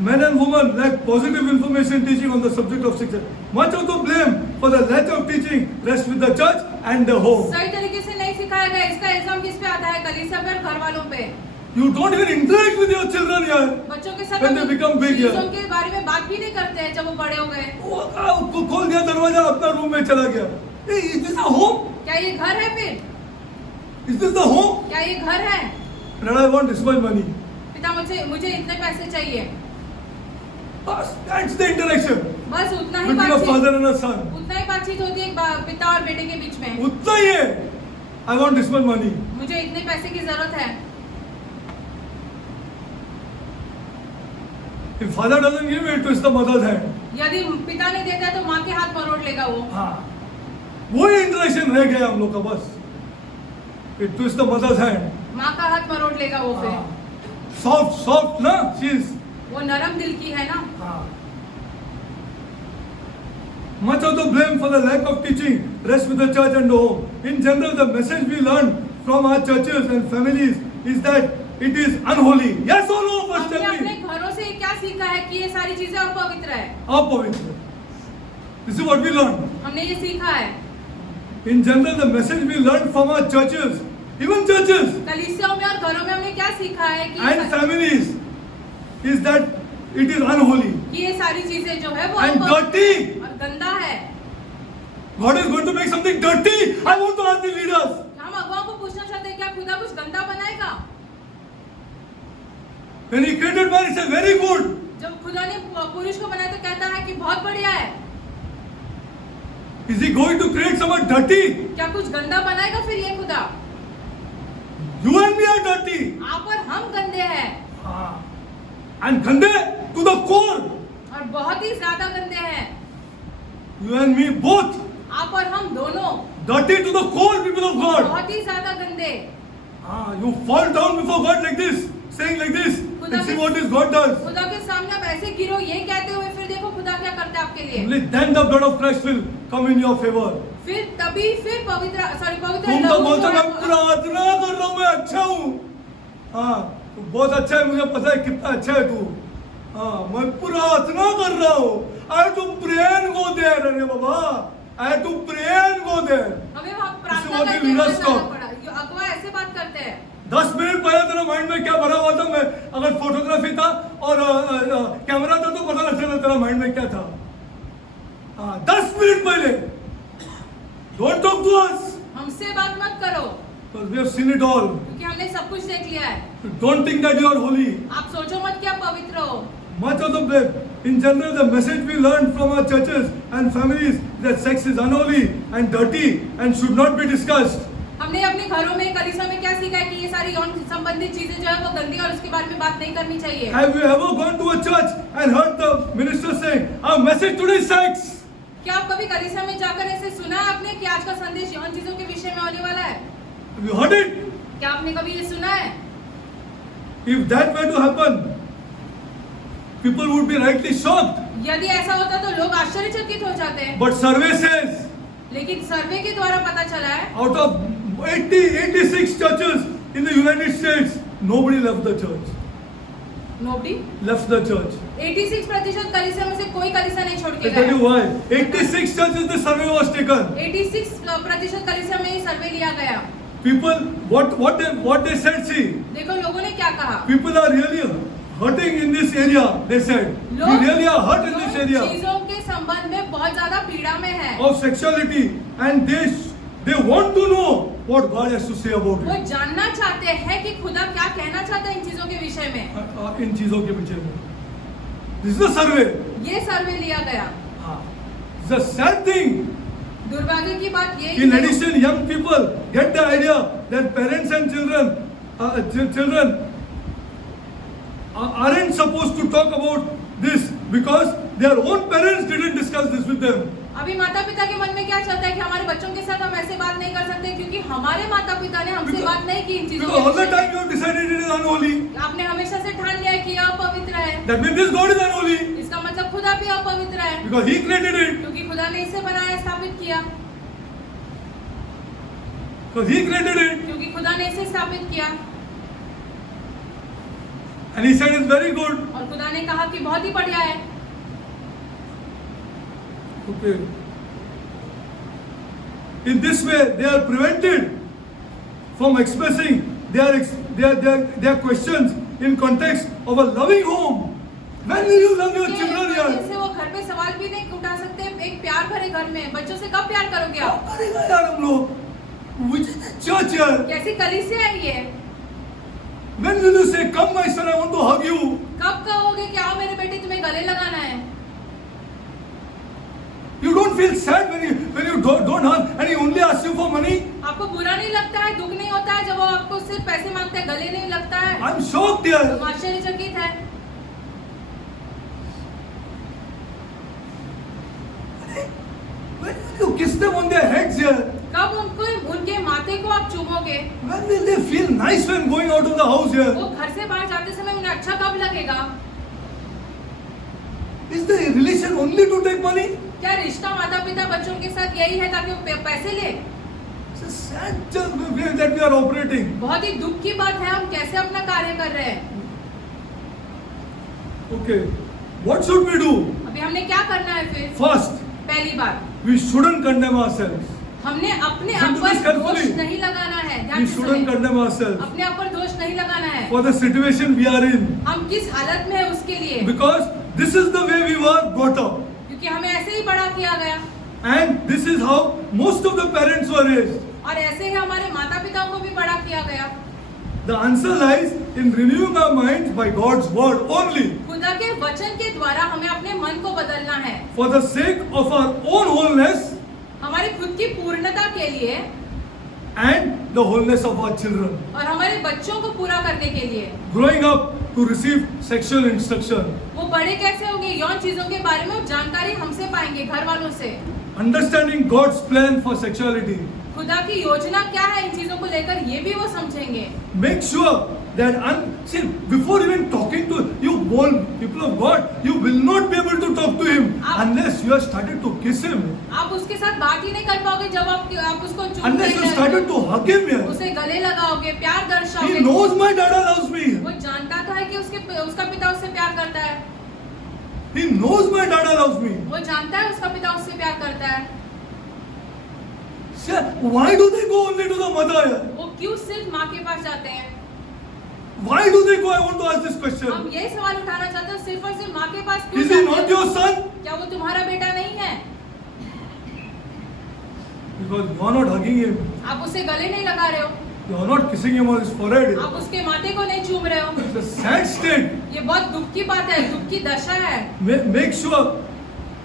men and women lack positive information teaching on the subject of sexuality. Much of the blame for the lack of teaching rests with the church and the home. सही तरीके से नहीं सिखाया गया, इसका इल्जाम किस पे आता है? कलीसिया पे और घर वालों पे। You don't even interact with your children here. बच्चों के साथ When they become big here. चीजों के बारे में बात भी नहीं करते हैं जब वो बड़े हो गए। वो खोल दिया दरवाजा, अपना रूम में चला गया। Is this a home? क्या ये घर है फिर? Is this the home? क्या ये घर है? And I want this much money. पिता मुझे इतने पैसे चाहिए। Bas, that's the interaction बस उतना ही between a बातचीत, father and a son. उतना ही बातचीत होती है एक पिता और बेटे के बीच में। उतना ही है। I want this much money. मुझे इतने पैसे की जरूरत है। If father doesn't give it, it's the mother's hand. यदि पिता नहीं देता तो माँ के हाथ मरोड़ लेगा वो। वही इंटरेक्शन रह गया हम लोग का बस। It twists the mother's hand. माँ का हाथ मरोड़ लेगा वो फिर। Soft ना, she's. वो नरम दिल की है ना। Much of the blame for the lack of teaching rests with the church and the home. In general, the message we learn from our churches and families is that it is unholy. Yes or no? First हमने tell अपने me. घरों से क्या सीखा है कि ये सारी चीजें अपवित्र है। अपवित्र. This is what we learn. हमने ये सीखा है। In general, the message we learn from our churches, even churches कलीसियाओं में और घरों में हमने क्या सीखा है and families, is that it is unholy कि ये सारी चीजें जो है वो and अपवित्र dirty. और गंदा है। God is going to make something dirty. I want to ask the leaders. हम अगुवाओं को पूछना चाहते हैं क्या खुदा कुछ गंदा बनाएगा? When He created man, He said, "Very good." जब खुदा ने पुरुष को बनाया तो कहता है कि बहुत बढ़िया है। Is He going to create someone dirty? क्या कुछ गंदा बनाएगा फिर ये खुदा? You and me are dirty. आप और हम गंदे हैं And gande to the core. और बहुत ही ज्यादा गंदे हैं। You and me both. आप और हम दोनों Dirty to the core, people of God. बहुत ही ज्यादा गंदे। You fall down before God like this, saying like this, and see what is God does. खुदा के सामने आप ऐसे गिरो ये कहते हुए फिर देखो खुदा क्या करता है आपके लिए। Only then the blood of Christ will come in your favor. फिर पवित्र तुम तो बोलते मैं प्रार्थना कर रहा हूँ, मैं अच्छा हूँ। तू बहुत अच्छा है, मुझे पता है कितना अच्छा है तू। मैं प्रार्थना कर रहा हूँ। I to pray and go there, अरे बाबा। I to pray and go there. हमें वहाँ प्रार्थना what करते will हुए lead us जाना to? पड़ा। ये अगुवा ऐसे बात करते हैं। 10 मिनट पहले तेरा माइंड में क्या भरा हुआ था? मैं अगर फोटोग्राफी था और कैमरा था तो पता लगता था तेरा माइंड में क्या था। 10 मिनट पहले। Don't talk to us. हमसे बात मत करो Because we have seen it all. क्योंकि हमने सब कुछ देख लिया है। Don't think that you are holy. आप सोचो मत कि आप पवित्र हो। Much of the blame. In general, the message we learn from our churches and families that sex is unholy and dirty and should not be discussed. हमने अपने घरों में कलीसिया में क्या सीखा है कि ये सारी यौन संबंधित चीजें जो है वो गंदी और उसके बारे में बात नहीं करनी चाहिए। Have you ever gone to a church and heard the minister saying, "Our message today is sex"? क्या आप कभी कलीसिया में जाकर ऐसे सुना है आपने कि आज का संदेश यौन चीजों के विषय में होने वाला है? Have you heard it? क्या आपने कभी ये सुना है? If that were to happen, people would be rightly shocked. यदि ऐसा होता तो लोग आश्चर्यचकित हो जाते हैं। But survey says, लेकिन सर्वे के द्वारा पता चला है out of 86 churches in the United States, nobody left the church. Nobody Left the church. 86% कलीसिया में से कोई कलीसिया नहीं छोड़ के I tell you गया। why. 86 churches the survey was taken. 86% कलीसिया में ही सर्वे लिया गया। People, what they said, see, देखो लोगों ने क्या कहा। people are really hurting in this area. They said, we really are hurt in this area चीजों के संबंध में बहुत ज्यादा पीड़ा में है। of sexuality, and they want to know what God has to say about वो it. जानना चाहते हैं कि खुदा क्या कहना चाहता है इन चीजों के विषय में। इन चीजों के पीछे में. This is the survey. ये सर्वे लिया गया। The sad thing, दुर्भाग्य की बात ये in addition, young people get the idea that parents and children aren't supposed to talk about this because their own parents didn't discuss this with them. अभी माता पिता के मन में क्या चलता है कि हमारे बच्चों के साथ हम ऐसे बात नहीं कर सकते क्योंकि हमारे माता पिता ने हमसे बात नहीं की इन चीजों Because all the के विषय time you have decided it is unholy. में। आपने हमेशा से ठान लिया है कि यह अपवित्र है। That means this God is unholy इसका मतलब खुदा भी अपवित्र है because He created it. क्योंकि खुदा ने इसे बनाया स्थापित किया। Because He created it, क्योंकि खुदा ने इसे स्थापित किया and He said it's very good. और खुदा ने कहा कि बहुत ही बढ़िया है। Okay. In this way, they are prevented from expressing their questions in context of a loving home. When will you love your children here? से वो घर पे सवाल भी नहीं उठा सकते एक प्यार भरे घर में बच्चों से कब प्यार करोगे क्या आप? करेगा यार हम लोग? Which is the church here? कैसी कलीसिया है ये? When will you say, "Come, my son, I want to hug you"? कब कहोगे कि आओ मेरे बेटे तुम्हें गले लगाना है? You don't feel sad when you don't hug and he only asks you for money. आपको बुरा नहीं लगता है, दुख नहीं होता है जब वो आपको सिर्फ पैसे मांगते हैं, गले नहीं लगता है? I'm shocked here. तुम आश्चर्यचकित है। When will you kiss them on their heads here? कब उनको उनके माथे को आप चूमोगे? When will they feel nice when going out of the house here? वो घर से बाहर जाते समय उन्हें अच्छा कब लगेगा? Is the relation only to take money? क्या रिश्ता माता पिता बच्चों के साथ यही है ताकि वो पैसे ले? It's a sad way that we are operating. बहुत ही दुख की बात है हम कैसे अपना कार्य कर रहे हैं। Okay, what should we do? अभी हमने क्या करना है फिर? First, पहली बात we shouldn't condemn ourselves. हमने अपने Listen आप to पर this carefully. दोष नहीं लगाना है। ध्यान We से shouldn't सुनिए। condemn ourselves अपने आप पर दोष नहीं लगाना है। for the situation we are in. हम किस हालत में है उसके लिए, Because this is the way we were brought up. क्योंकि हमें ऐसे ही बड़ा किया गया And this is how most of the parents were raised. और ऐसे ही हमारे माता पिता को भी बड़ा किया गया। The answer lies in renewing our minds by God's word only. खुदा के वचन के द्वारा हमें अपने मन को बदलना है For the sake of our own wholeness हमारी खुद की पूर्णता के लिए and the wholeness of our children. और हमारे बच्चों को पूरा करने के लिए। Growing up to receive sexual instruction. वो बड़े कैसे होंगे? यौन चीजों के बारे में वो जानकारी हमसे पाएंगे, घर वालों से। Understanding God's plan for sexuality. खुदा की योजना क्या है इन चीजों को लेकर ये भी वो समझेंगे। Make sure that see, before even talking to you bold people of God, you will not be able to talk to him unless you have started to kiss him. आप उसके साथ बात ही नहीं कर पाओगे जब आप उसको चूम Unless you started to hug him here. उसे गले लगाओगे, प्यार दर्शाओगे। He knows my dada loves me. वो जानता तो है कि उसका पिता उससे प्यार करता है। He knows my dada loves me. वो जानता है उसका पिता उससे प्यार करता है। Why do they go only to the mother here? वो क्यों सिर्फ माँ के पास जाते हैं? Why do they go? I want to ask this question. हम यही सवाल उठाना चाहते हैं सिर्फ और सिर्फ माँ के पास क्यों Is he जाते not हैं? your son? क्या वो तुम्हारा बेटा नहीं है? Because you are not hugging him. आप उसे गले नहीं लगा रहे हो, You are not kissing him on his forehead. आप उसके माथे को नहीं चूम रहे हो। It's a sad state. ये बहुत दुख की बात है, दुख की दशा है।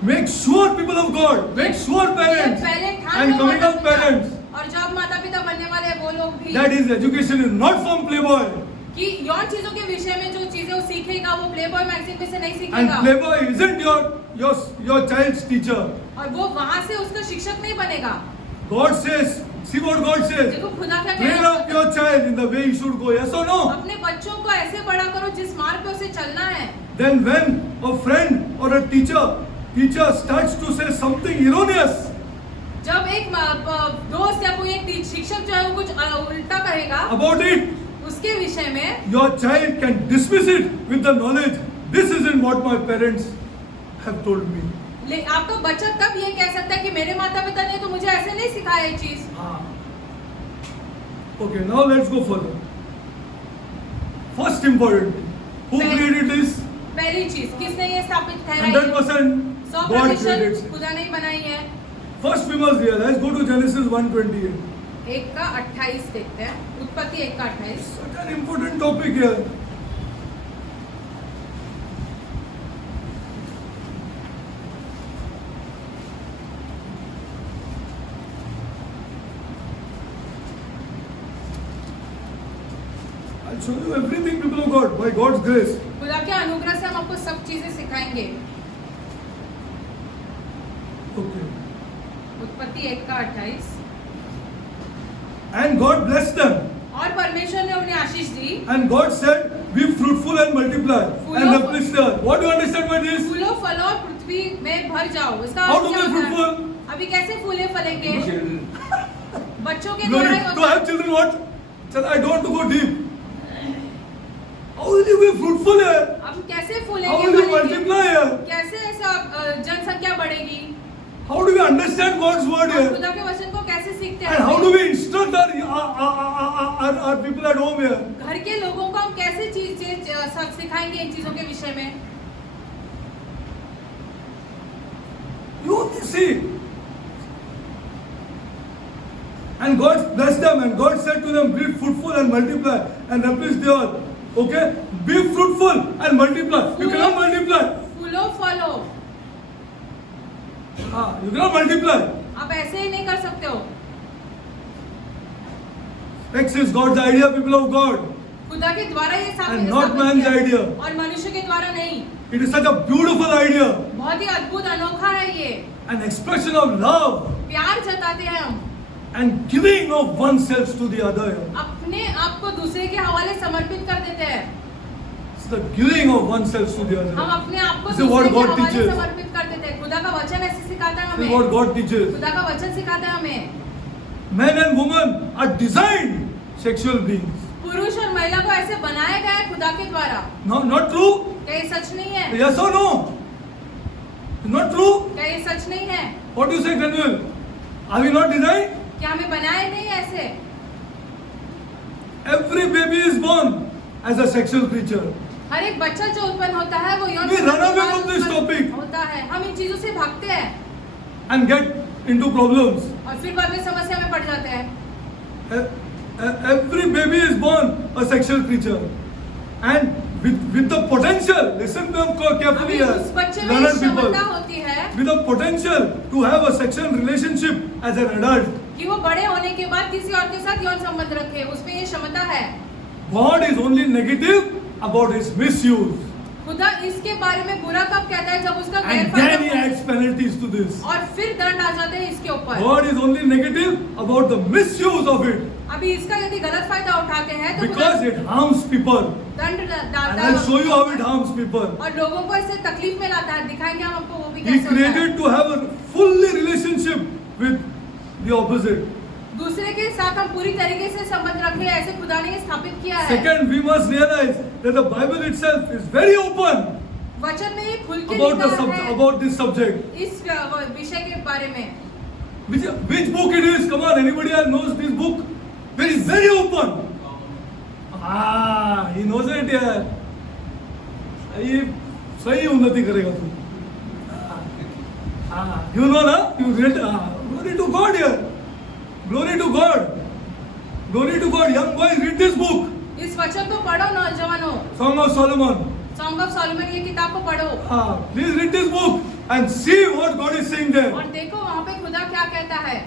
Make sure people of God, make sure parents पहले ठान and लो coming माता up पिता। parents और जब माता पिता बनने वाले हैं वो लोग भी that his education is not from Playboy. कि यौन चीजों के विषय में जो चीजें वो सीखेगा वो प्लेबॉय मैगजीन में से नहीं And सीखेगा Playboy isn't your child's teacher. और वो वहां से उसका शिक्षक नहीं बनेगा। God says, see what God says. देखो खुदा क्या Train up कहता your child in the way he should go. Yes or no? अपने बच्चों को ऐसे बड़ा करो जिस मार्ग पे उसे चलना है। Then when a friend or a teacher starts to say something erroneous जब एक दोस्त या कोई एक शिक्षक जो है वो कुछ उल्टा कहेगा about it, उसके विषय में, your child can dismiss it with the knowledge, this isn't what my parents have told me. आपका बच्चा तब ये कह सकता है कि मेरे माता पिता ने तो मुझे ऐसे नहीं सिखाया ये चीज। Okay, now let's go further. First important thing, who created this? पहली चीज किसने ये स्थापित ठहराई? 100% God created it. खुदा ने ही बनाई है। First we must realize, go to Genesis 1:28. 1:28 देखते हैं, उत्पत्ति 1:28। Such an important topic here. I'll show you everything, people of God, by God's grace. खुदा के अनुग्रह से हम आपको सब चीजें सिखाएंगे। Okay. उत्पत्ति 1:28। And God blessed them. और परमेश्वर ने उन्हें आशीष दी। And God said, be fruitful and multiply and replenish the earth. What do you understand by this? फूलो फलो और पृथ्वी में भर जाओ। इसका How अर्थ to क्या be होता है? fruitful? अभी कैसे फूले फलेंगे? बच्चों के द्वारा Glory ही to होता have children. What? Chal, I don't want to go deep. How will you be fruitful here? अब कैसे How फूलेंगे will you फलेंगे? multiply here? कैसे ऐसा जनसंख्या बढ़ेगी? How do we understand God's word हम here? खुदा के वचन को कैसे सीखते And how हैं? do we instruct our people at home here? घर के लोगों को हम कैसे चीजें सब सिखाएंगे इन चीजों के विषय में? You see. And God blessed them, and God said to them, be fruitful and multiply and replenish the earth. Okay? Be fruitful and multiply. You cannot multiply. फूलो फलो। You cannot multiply. आप ऐसे ही नहीं कर सकते हो। Sex is God's idea, people of God. खुदा के द्वारा ये And not man's किया। idea. और मनुष्य के द्वारा नहीं। It is such a beautiful idea. बहुत ही अद्भुत अनोखा है ये। An expression of love प्यार जताते हैं हम। and giving of oneself to the other. अपने आप को दूसरे के हवाले समर्पित कर देते हैं। It's the giving of oneself to the हम other. अपने आप को This is what दूसरे के God हवाले teaches. समर्पित कर देते हैं। खुदा का वचन ऐसे सिखाता है This is what हमें। God teaches. खुदा का वचन सिखाता है हमें। Men and women are designed sexual beings. पुरुष और महिला को ऐसे बनाया गया है खुदा के द्वारा। No, not true? क्या ये सच नहीं है? Yes or no? Not true? क्या ये सच नहीं है? What do you say, Granville? Are we not designed? क्या हमें बनाए नहीं ऐसे? Every baby is born as a sexual creature. हर एक बच्चा जो उत्पन्न होता है वो यौन We run away संबंध from this उत्पन्न topic. होता है। हम इन चीजों से भागते हैं And get into problems. और फिर बाद में समस्या में पड़ जाते हैं। Every baby is born a sexual creature. And with the potential, listen to them carefully अभी here, उस बच्चे में learned people. क्षमता होती है With the potential to have a sexual relationship as an adult. कि वो बड़े होने के बाद किसी और के साथ यौन संबंध रखे, उसमें ये क्षमता है। God is only negative about his misuse. खुदा इसके बारे में बुरा कब कहता है? जब उसका And then he गैरफायदा adds penalties to this. और फिर दंड आ जाते हैं इसके ऊपर। God is only negative about the misuse of it. अभी इसका यदि गलत फायदा उठाते हैं तो Because it harms people. दंड And डालता I'll show you how it है harms people. और लोगों को इससे तकलीफ में लाता है। दिखाएंगे हम आपको वो भी He कैसे होता है। created to have a fully relationship with the opposite. दूसरे के साथ हम पूरी तरीके से संबंध रखें, ऐसे खुदा ने ये स्थापित किया है। Second, we must realize that the Bible itself is very open वचन में ये खुल के about लिखा है about this subject. इस विषय के बारे में। Which book it is? Come on, anybody else knows this book? Very open. He knows it यार। सही उन्नति करेगा तू। You know ना? You read? Glory to God here. Glory to God. Glory to God. Young boys, read this book. इस वचन को पढ़ो नौजवानों। Song of Solomon. Song of Solomon ये किताब को पढ़ो Please read this book and see what God is saying there. और देखो वहाँ पे खुदा क्या कहता है।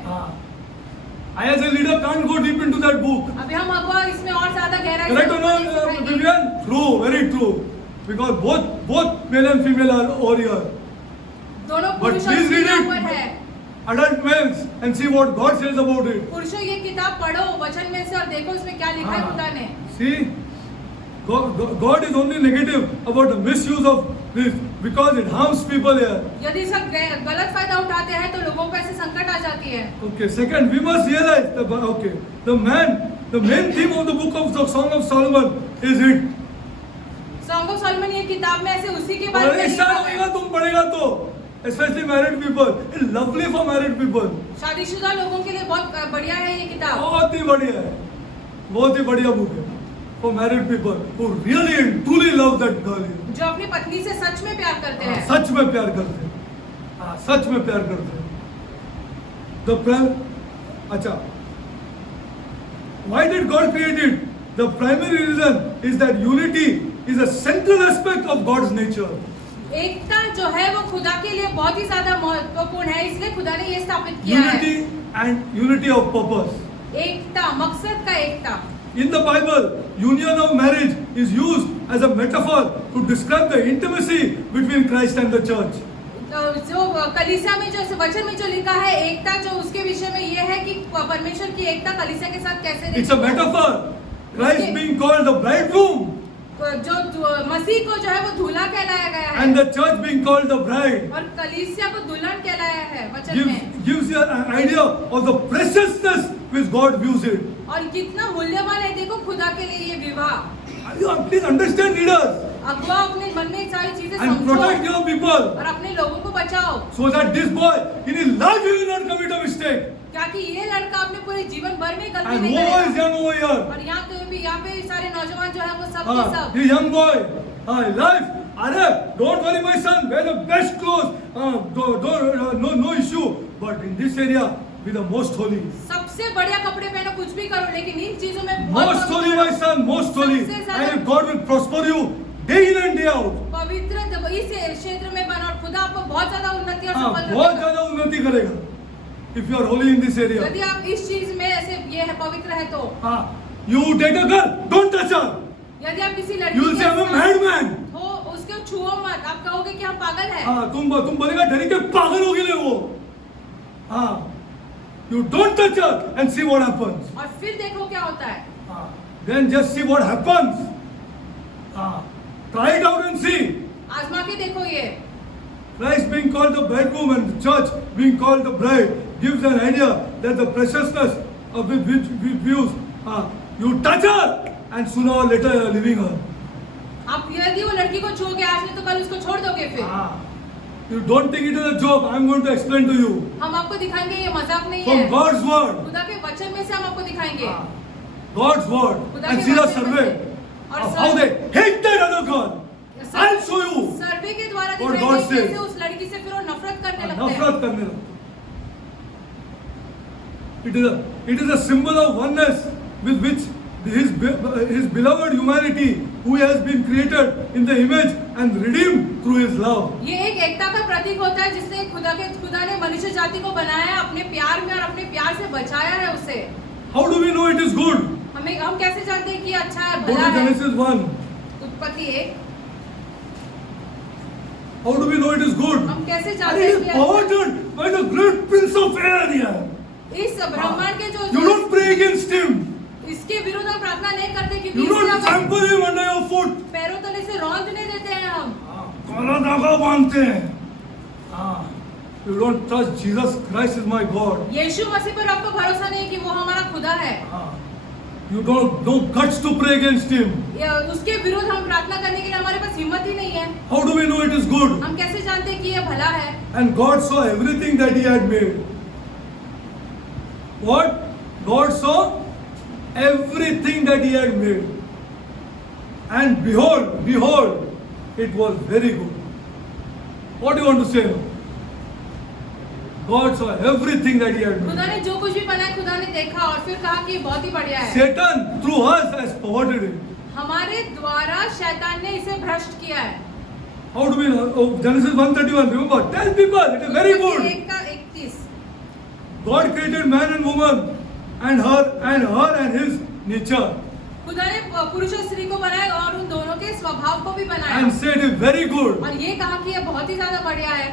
I as a leader can't go deep into that book. अभी हम अगुआ इसमें और ज्यादा गहराई गहराई Correct से or not, सिखाएगी। Vivian? True, very true. Because both male and female are over here. दोनों But पुरुष और please read स्त्रियों it. पर है। Adult males and see what God says about it. पुरुषों ये किताब पढ़ो वचन में से और देखो इसमें क्या लिखा है खुदा ने। See, God is only negative about the misuse of this because it harms people here. यदि इसका गलत फायदा उठाते हैं तो लोगों को ऐसे संकट आ जाती है। Okay, second, we must realize the main theme of the book of the Song of Solomon is it. Song of Solomon ये किताब में ऐसे उसी के बारे में लिखा परेशान है। होगा तुम पढ़ेगा तो, especially married people. It's lovely for married people. शादीशुदा लोगों के लिए बहुत बढ़िया है ये किताब। बहुत ही बढ़िया है, बहुत ही बढ़िया बुक है for married people who really and truly love that girl. जो अपनी पत्नी से सच में प्यार करते हैं। सच में प्यार करते हैं, सच में प्यार करते हैं। The अच्छा, why did God create it? The primary reason is that unity is a central aspect of God's nature. एकता जो है वो खुदा के लिए बहुत ही ज्यादा महत्वपूर्ण है, इसलिए खुदा ने ये स्थापित किया है। Unity and unity of purpose. एकता, मकसद का एकता। In the Bible, union of marriage is used as a metaphor to describe the intimacy between Christ and the church. जो कलीसिया में जो वचन में जो लिखा है एकता, जो उसके विषय में ये है कि परमेश्वर की एकता कलीसिया के साथ कैसे It's a metaphor. Christ being called the bridegroom जो मसीह को जो है वो दूल्हा कहलाया गया है and the church being called the bride और कलीसिया को दुल्हन कहलाया है वचन में। gives you an idea of the preciousness which God views it. और कितना मूल्यवान है देखो खुदा के लिए ये विवाह। You please understand, leaders, अगुआ अपने मन में ये सारी चीजें and समझो protect your people और अपने लोगों को बचाओ, so that this boy in his life he will not commit a mistake. ताकि ये लड़का अपने पूरे जीवन भर में गलती And नहीं who is करेगा। young over here? और यहाँ पे सारे नौजवान जो है वो सब के सब The young boy, life. अरे, don't worry my son, wear the best clothes. No issue. But in this area, be the most holy. सबसे बढ़िया कपड़े पहनो, कुछ भी करो, लेकिन इन चीजों में बहुत Most holy, my son, most holy. सबसे ज्यादा- And God will prosper you day in and day out. पवित्र इस क्षेत्र में बनो और खुदा आपको बहुत ज्यादा उन्नति और सफलता बहुत देगा। ज्यादा उन्नति करेगा. If you are holy in this area. यदि आप इस चीज में ऐसे ये है पवित्र है तो You date a girl, don't touch her. यदि आप किसी You लड़की will say, I'm a madman. हो उसको छुओ मत, आप कहोगे कि हम पागल हैं। तुम बोलेगा डरी के पागल हो गए वो. You don't touch her and see what happens. और फिर देखो क्या होता है। Then just see what happens. Try it out and see. आजमा के देखो ये। Christ being called the bridegroom and the church being called the bride gives an idea that the preciousness of which views you touch her and sooner or later you are leaving her. आप यदि वो लड़की को छूओगे आज नहीं तो कल उसको छोड़ दोगे फिर। You don't think it is a joke. I am going to explain to you. हम आपको दिखाएंगे ये मजाक नहीं From है। God's word. खुदा के वचन में से हम आपको दिखाएंगे। God's word. खुदा And के see the वचन में survey से। और of how they hate that other girl. I'll show you. सर्वे के द्वारा What दिखाएंगे God says. कैसे उस लड़की से फिर वो नफरत करने लगते हैं। नफरत करने लगते. It is a symbol of oneness with which his beloved humanity who has been created in the image and redeemed through his love. ये एक एकता का प्रतीक होता है जिससे खुदा ने मनुष्य जाति को बनाया है अपने प्यार में और अपने प्यार से बचाया है उसे। How do we know it is good? हम कैसे जानते हैं कि अच्छा है, Go भला to है? Genesis 1. उत्पत्ति 1। How do we know it is good? हम कैसे And जानते it हैं is कि powered by the great prince of air here. इस ब्रह्मांड के जो You don't pray against him. इसके विरुद्ध हम प्रार्थना नहीं करते क्योंकि You don't इससे हम trample him under your foot. पैरों तले से रौंदने देते हैं हम। काला धागा बांधते हैं. You don't trust Jesus Christ is my God. यीशु मसीह पर आपको भरोसा नहीं कि वो हमारा खुदा है। You don't no guts to pray against him. उसके विरुद्ध हम प्रार्थना करने के लिए हमारे पास हिम्मत ही नहीं है। How do we know it is good? हम कैसे जानते हैं कि ये भला है? And God saw everything that he had made. What? God saw everything that he had made. And behold, it was very good. What do you want to say now? God saw everything that he had made. खुदा ने जो कुछ भी बनाया खुदा ने देखा और फिर कहा कि बहुत ही बढ़िया है। Satan through us has perverted it. हमारे द्वारा शैतान ने इसे भ्रष्ट किया है। How do we know? Oh, Genesis 1:31. Remember, tell people it is very good. 1:31 God created man and woman and her and his nature. खुदा ने पुरुष और स्त्री को बनाया और उन दोनों के स्वभाव को भी बनाया and said it's very good. और ये कहा कि ये बहुत ही ज्यादा बढ़िया है।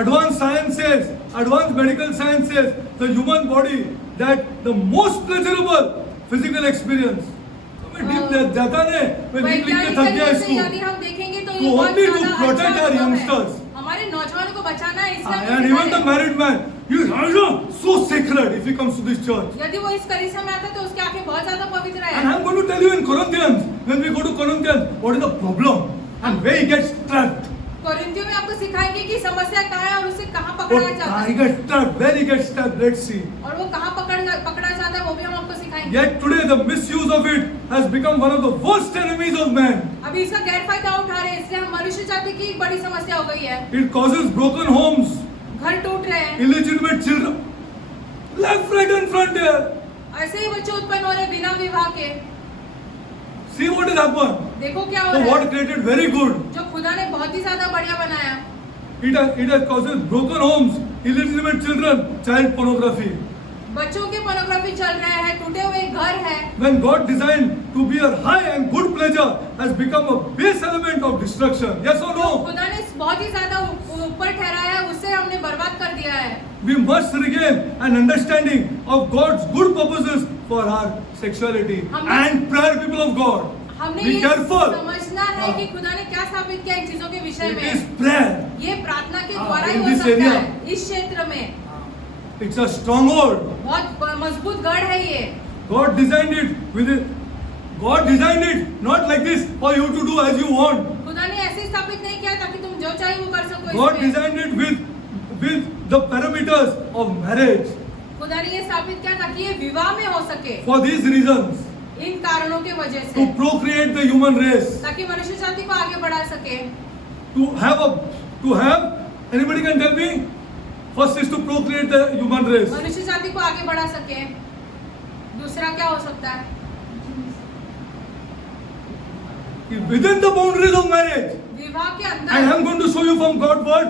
Advanced science says, advanced medical science says, the human body that the most pleasurable physical experience. तो मैं deep जाता नहीं, मैं लिख के थक गया वैज्ञानिक इसको. यदि हम देखेंगे तो To ये बहुत only to ज्यादा protect अच्छा our अनुभव है। youngsters. हमारे नौजवानों को बचाना है इसलिए And even the married man, he is so sacred if he comes to this church. यदि वो इस कलीसिया में आता है तो उसकी आंखें बहुत ज्यादा पवित्र And है। I'm going to tell you in Corinthians, when we go to Corinthians, what is the problem and where he gets trapped. कोरिन्थियों में आपको सिखाएंगे कि समस्या कहाँ है और उसे कहाँ What पकड़ा जाता he है gets trapped, where he gets trapped, let's see. और वो कहाँ पकड़ा जाता है वो भी हम आपको सिखाएंगे। Yet today the misuse of it has become one of the worst enemies of man. अभी इसका गैरफायदा उठा रहे हैं इसलिए हम मनुष्य जाति की एक बड़ी समस्या हो गई है। It causes broken homes, घर टूट रहे हैं, illegitimate children, left, right and front here. ऐसे ही बच्चे उत्पन्न हो रहे हैं बिना विवाह के। See what has happened. देखो क्या हो So रहा what है, created very good, जो खुदा ने बहुत ही ज्यादा बढ़िया बनाया, it has causes broken homes, illegitimate children, child pornography. बच्चों के पोर्नोग्राफी चल रहे हैं, टूटे हुए घर है। When God designed to be a high and good pleasure has become a base element of destruction. Yes or no? खुदा ने बहुत ही ज्यादा ऊपर ठहराया है, उससे हमने बर्बाद कर दिया है। We must regain an understanding of God's good purposes for our sexuality and prayer, people of God. हमने Be ये careful. समझना है कि खुदा ने क्या स्थापित किया इन चीजों के विषय It में। is prayer. ये प्रार्थना के हाँ, द्वारा ही in हो this सकता area. है। इस क्षेत्र में It's a stronghold. बहुत मजबूत गढ़ है ये। God designed it with it. God designed it not like this for you to do as you want. खुदा ने ऐसे स्थापित नहीं किया ताकि तुम जो चाहे वो कर सको God इसमें। designed it with the parameters of marriage. खुदा ने ये स्थापित किया ताकि ये विवाह में हो सके। For these reasons, इन कारणों के वजह से to procreate the human race, ताकि मनुष्य जाति को आगे बढ़ा सके। to have anybody can tell me. First is to procreate the human race. मनुष्य जाति को आगे बढ़ा सके। दूसरा क्या हो सकता है? Within the boundaries of marriage. विवाह के And अंदर। I'm going to show you from God's word.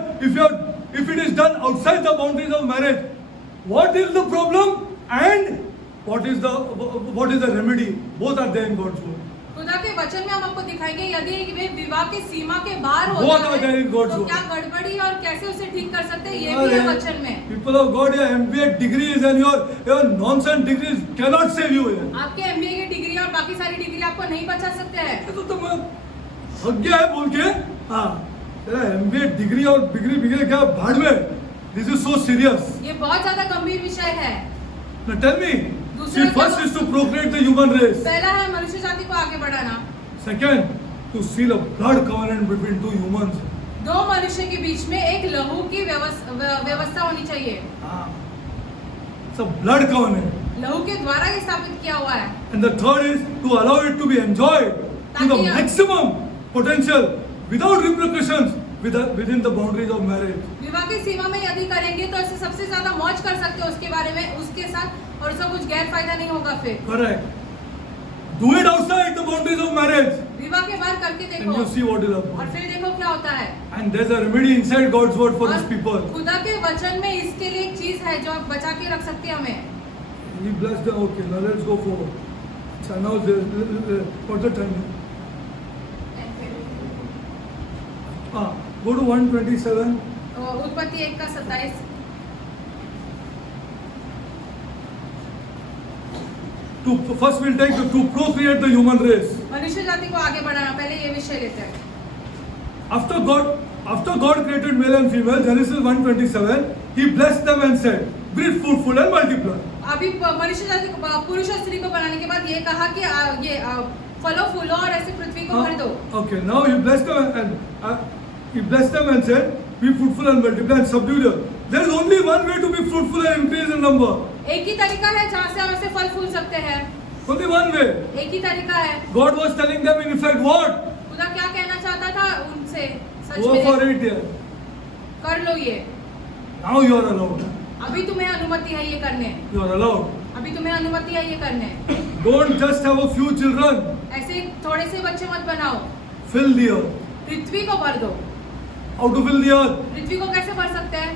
If it is done outside the boundaries of marriage, what is the problem and what is the remedy? Both are there in God's word. खुदा के वचन में हम आपको दिखाएंगे यदि वे विवाह के सीमा के बाहर बहुत होता आ जाएगी है God's तो word. क्या गड़बड़ी और कैसे उसे ठीक कर सकते हैं ये भी है वचन में। People of God, your MBA degrees and your nonsense degrees cannot save you here. आपके एमबीए की डिग्री और बाकी सारी डिग्री आपको नहीं बचा सकते हैं। तो मैं थक गया है बोल के हाँ तेरा MBA डिग्री और डिग्री क्या भाड़ में. This is so serious. ये बहुत ज्यादा गंभीर विषय है। Now tell me. See, दूसरा first is to procreate the human race. पहला है मनुष्य जाति को आगे बढ़ाना। Second, to seal a blood covenant between two humans. दो मनुष्य के बीच में एक लहू की व्यवस्था होनी चाहिए। It's a blood covenant. लहू के द्वारा ये स्थापित किया हुआ है। And the third is to allow it to be enjoyed to the maximum potential without repercussions within the boundaries of marriage. विवाह की सीमा में यदि करेंगे तो ऐसे सबसे ज्यादा मौज कर सकते हो उसके बारे में उसके साथ और उसका कुछ गैर फायदा नहीं होगा फिर। Correct. Do it outside the boundaries of marriage. विवाह के बाहर करके And देखो you see what is और happening. फिर देखो क्या होता है। And there's a remedy inside God's word for और these people. खुदा के वचन में इसके लिए एक चीज है जो आप बचा के रख सकते हैं हमें। He blessed them. Okay, now let's go forward. So now what's the time? Go to 127. उत्पत्ति 1 का 27। First we'll take to procreate the human race. मनुष्य जाति को आगे बढ़ाना पहले ये विषय लेते हैं। After God created male and female, Genesis 1:27, He blessed them and said, "Be fruitful and multiply." अभी मनुष्य जाति को पुरुष और स्त्री को बनाने के बाद ये कहा कि ये फलो फूलो और ऐसे पृथ्वी को भर दो। Okay, now He blessed them and said, "Be fruitful and multiply and subdue the earth." There is only one way to be fruitful and increase in number. एक ही तरीका है जहाँ से हम ऐसे फल फूल सकते हैं। Only one way. एक ही तरीका है। God was telling them in effect what? खुदा क्या कहना चाहता था उनसे? सच Go में for it, dear. कर लो ये। Now you are allowed. अभी तुम्हें अनुमति है ये करने। You are allowed. अभी तुम्हें अनुमति है ये करने। Don't just have a few children. ऐसे थोड़े से बच्चे मत बनाओ। Fill the earth. पृथ्वी को भर दो। How to fill the earth? पृथ्वी को कैसे भर सकते हैं?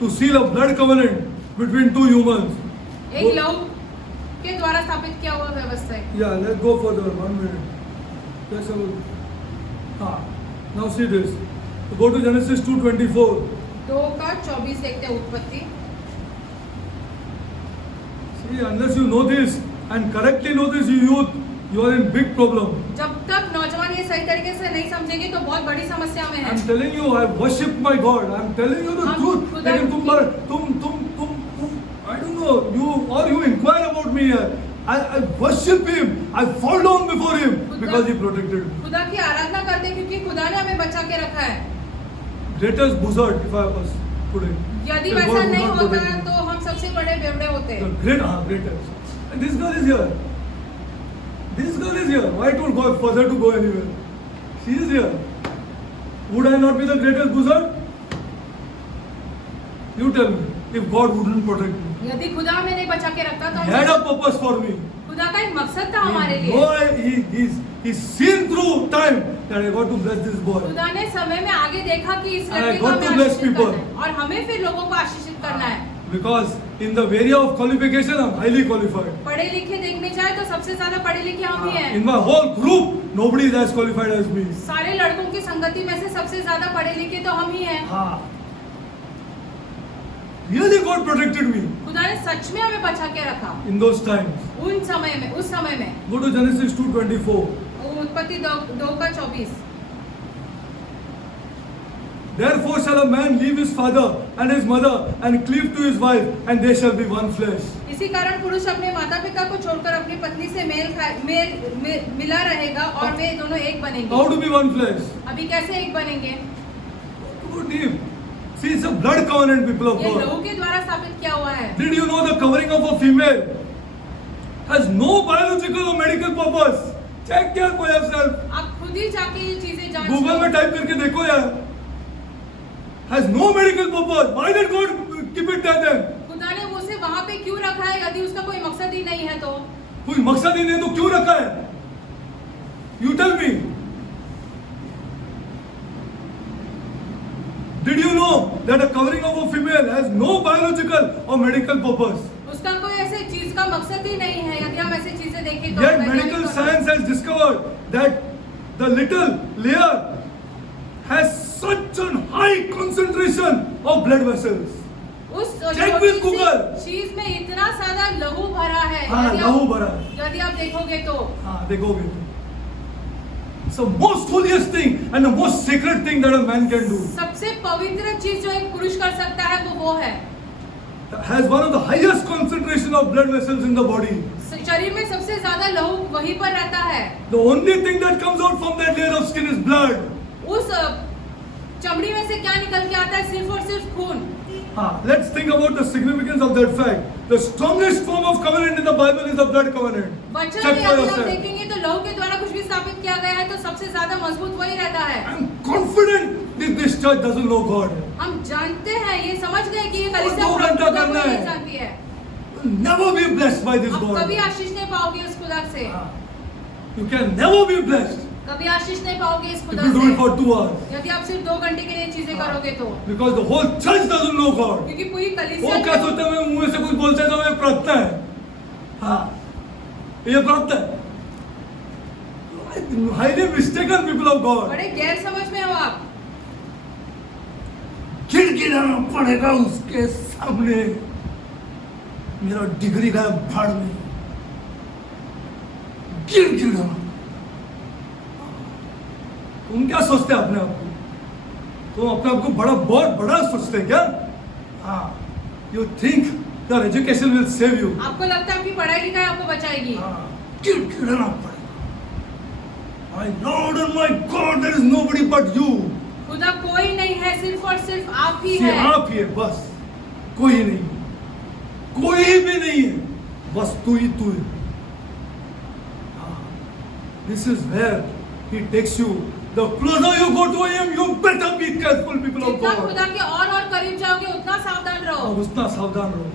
To seal a blood covenant between two humans. एक लहू के द्वारा स्थापित किया हुआ व्यवस्था है। Yeah, let's go further. 1 minute. Just a now see this. Go to Genesis 2:24. 2:24 देखते हैं उत्पत्ति। See, unless you know this and correctly know this, you youth, you are in big problem. जब तक नौजवान ये सही तरीके से नहीं समझेंगे तो बहुत बड़ी समस्या में है। I'm telling you, I worship my God. I'm telling you the हम truth. खुदा लेकिन की- तुम I don't know, you inquire about me here. I worship Him. I fall down before Him because He protected me. खुदा की आराधना करते हैं क्योंकि खुदा ने हमें बचा के रखा है। Greatest buzzard if I was today. यदि The वैसा God would नहीं not होता protect me. तो हम सबसे बड़े बेवड़े होते। The greatest. And this girl is here. This girl is here. Why told God further to go anywhere? She is here. Would I not be the greatest buzzard? You tell me. If God wouldn't protect me. यदि खुदा हमें नहीं बचा के रखता तो He had a purpose for me. खुदा का एक मकसद था हमारे लिए। He's seen through time that I got to bless this boy. खुदा ने समय में आगे देखा कि इस And I लड़के को got हमें to bless आशीषित people. करना है और हमें फिर लोगों को आशीषित करना है। Because in the area of qualification, I'm highly qualified. पढ़े लिखे देखने जाए तो सबसे ज्यादा पढ़े लिखे हम ही हैं। In my whole group, nobody is as qualified as me. सारे लड़कों की संगति में से सबसे ज्यादा पढ़े लिखे तो हम ही हैं। Really, God protected me खुदा ने सच में हमें बचा के रखा in those times. उस समय में। Go to Genesis 2:24. उत्पत्ति 2:24। Therefore shall a man leave his father and his mother and cleave to his wife, and they shall be one flesh. इसी कारण पुरुष अपने माता पिता को छोड़कर अपनी पत्नी से मिला रहेगा और वे दोनों एक बनेंगे। How to be one flesh? अभी कैसे एक बनेंगे? Go deep. See, it's a blood covenant, people of ये God. लहू के द्वारा स्थापित किया हुआ है। Did you know the covering of a female has no biological or medical purpose? Check here for yourself. आप खुद ही जाके ये चीजें जांच Google में टाइप करके देखो यार. Has no medical purpose. Why did God keep it there then? खुदा ने उसे वहाँ पे क्यों रखा है? यदि उसका कोई मकसद ही नहीं है तो कोई मकसद ही नहीं तो क्यों रखा है? You tell me. Did you know that a covering of a female has no biological or medical purpose? उसका कोई ऐसे चीज का मकसद ही नहीं है। यदि हम ऐसी चीजें देखें तो Yet वैज्ञानिक medical तौर पर- science has discovered that the little layer has such a high concentration of blood vessels. उस Check छोटी with सी Google. चीज में इतना ज्यादा लहू भरा है। हाँ, यदि लहू आप- भरा है। यदि आप देखोगे तो हाँ, देखोगे तो. It's the most holiest thing and the most sacred thing that a man can do. सबसे पवित्र चीज जो एक पुरुष कर सकता है वो है Has one of the highest concentration of blood vessels in the body. शरीर में सबसे ज्यादा लहू वहीं पर रहता है। The only thing that comes out from that layer of skin is blood. उस चमड़ी में से क्या निकल के आता है? सिर्फ और सिर्फ खून। Let's think about the significance of that fact. The strongest form of covenant in the Bible is the blood covenant. वचन Check में for यदि आप yourself. देखेंगे तो लहू के द्वारा कुछ भी स्थापित किया गया है तो सबसे ज्यादा मजबूत वही रहता है। I'm confident that this church doesn't know God. हम जानते हैं, ये समझ गए कि ये और कलीसिया 2 घंटा खुदा को करना नहीं है। जानती है। You'll never be blessed by this आप God. कभी आशीष नहीं पाओगे इस खुदा से। You can never be blessed कभी आशीष नहीं पाओगे इस if खुदा you do it for से। 2 hours. यदि आप सिर्फ 2 घंटे के लिए चीजें करोगे तो Because the whole church doesn't know God. क्योंकि पूरी वो कलीसिया क्या सोचते हैं, मुंह से कुछ बोलते हैं तो मैं प्रार्थना है. हाँ, ये प्रार्थना है. Highly mistaken people of God. बड़े गैर समझ में हो आप। खिड़खिड़ाना पड़ेगा उसके सामने. मेरा डिग्री का भाड़ में खिड़खिड़ाना. तुम क्या सोचते हैं अपने आप को? तुम अपने आप को बहुत बड़ा सोचते हैं क्या? हाँ, you think your education will save you. आपको लगता है आपकी पढ़ाई लिखाई आपको बचाएगी। खिड़खिड़ाना पड़ेगा. My Lord and my God, there is nobody but you. खुदा कोई नहीं है, सिर्फ और सिर्फ आप ही See, है। आप ही है बस, कोई नहीं, कोई भी नहीं है, बस तू ही तू है. This is where He takes you. The closer you go to Him, you better be careful, people of जितना God. खुदा के और करीब जाओगे उतना सावधान रहो। उतना सावधान रहो.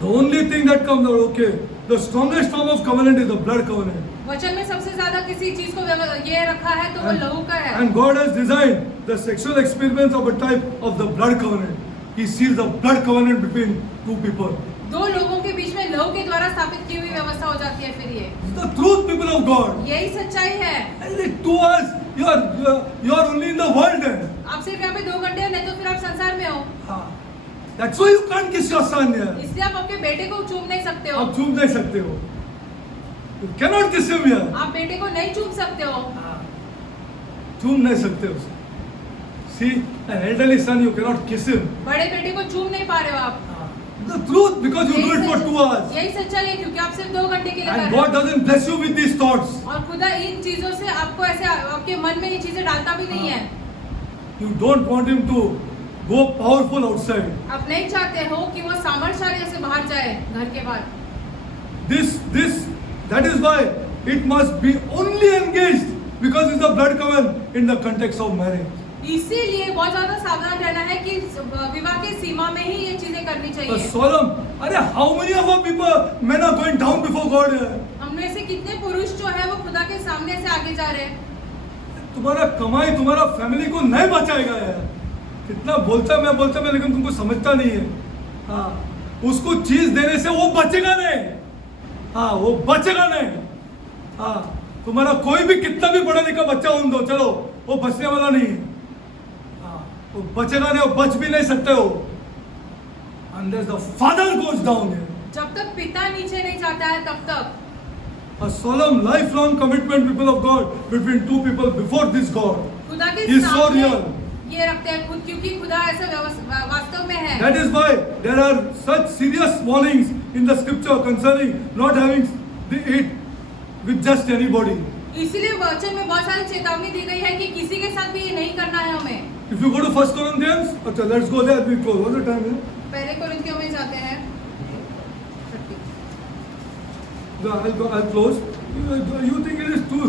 The only thing that comes out, okay, the strongest form of covenant is the blood covenant. वचन में सबसे ज्यादा किसी चीज को ये रखा है तो वो लहू का है। And God has designed the sexual experience of a type of the blood covenant. He seals the blood covenant between two people. दो लोगों के बीच में लहू के द्वारा स्थापित की हुई व्यवस्था हो जाती है। फिर ये It's the truth, people of God. यही सच्चाई है। And to us, you are only in the world. आप सिर्फ यहाँ पे 2 घंटे हो, नहीं तो फिर आप संसार में हो। That's why you can't kiss your son here. इसलिए आप अपने बेटे को चूम नहीं सकते हो। आप चूम नहीं सकते हो. You cannot kiss him here. आप बेटे को नहीं चूम सकते हो। चूम नहीं सकते हो. See, an elderly son, you cannot kiss him. बड़े बेटे को चूम नहीं पा रहे हो आप। The truth, because you do it for 2 hours. यही सच्चाई है, क्योंकि आप सिर्फ 2 घंटे के लिए कर And रहे God हो। doesn't bless you with these thoughts. और खुदा इन चीजों से आपको ऐसे आपके मन में ये चीजें डालता भी नहीं है। You don't want him to go powerful outside. आप नहीं चाहते हो कि वो सामर्थ्यशाली से बाहर जाए घर के बाद। That is why it must be only engaged because it's the blood covenant in the context of marriage. इसीलिए बहुत ज्यादा सावधान रहना है कि विवाह के सीमा में ही ये चीजें करनी But चाहिए। solemn, how many of our people, men are going down before God here? हमने से कितने पुरुष जो है वो खुदा के सामने से आगे जा रहे हैं। तुम्हारा कमाई तुम्हारा फैमिली को नहीं बचाएगा यार। कितना बोलता मैं लेकिन तुमको समझता नहीं है। हाँ, उसको चीज देने से वो बचेगा नहीं। हाँ, वो बचेगा नहीं। हाँ, तुम्हारा कोई भी कितना भी पढ़ा लिखा बच्चा उन दो, चलो वो बचने वाला नहीं है। हाँ, वो बचेगा नहीं, वो बच भी नहीं सकते हो। Unless the father goes down here. जब तक पिता नीचे नहीं जाता है तब तक। A solemn lifelong commitment, people of God, between two people before this God. खुदा के is so सामने real. ये रखते हैं खुद, क्योंकि खुदा ऐसा वास्तव में है। That is why there are such serious warnings in the scripture concerning not having it with just anybody. इसीलिए वचन में बहुत सारी चेतावनी दी गई है कि किसी के साथ भी ये नहीं करना है हमें। If you go to 1 Corinthians, अच्छा, let's go there. We close. What's the time? पहले कोरिन्थियों में जाते हैं। I'll close. You think it is too?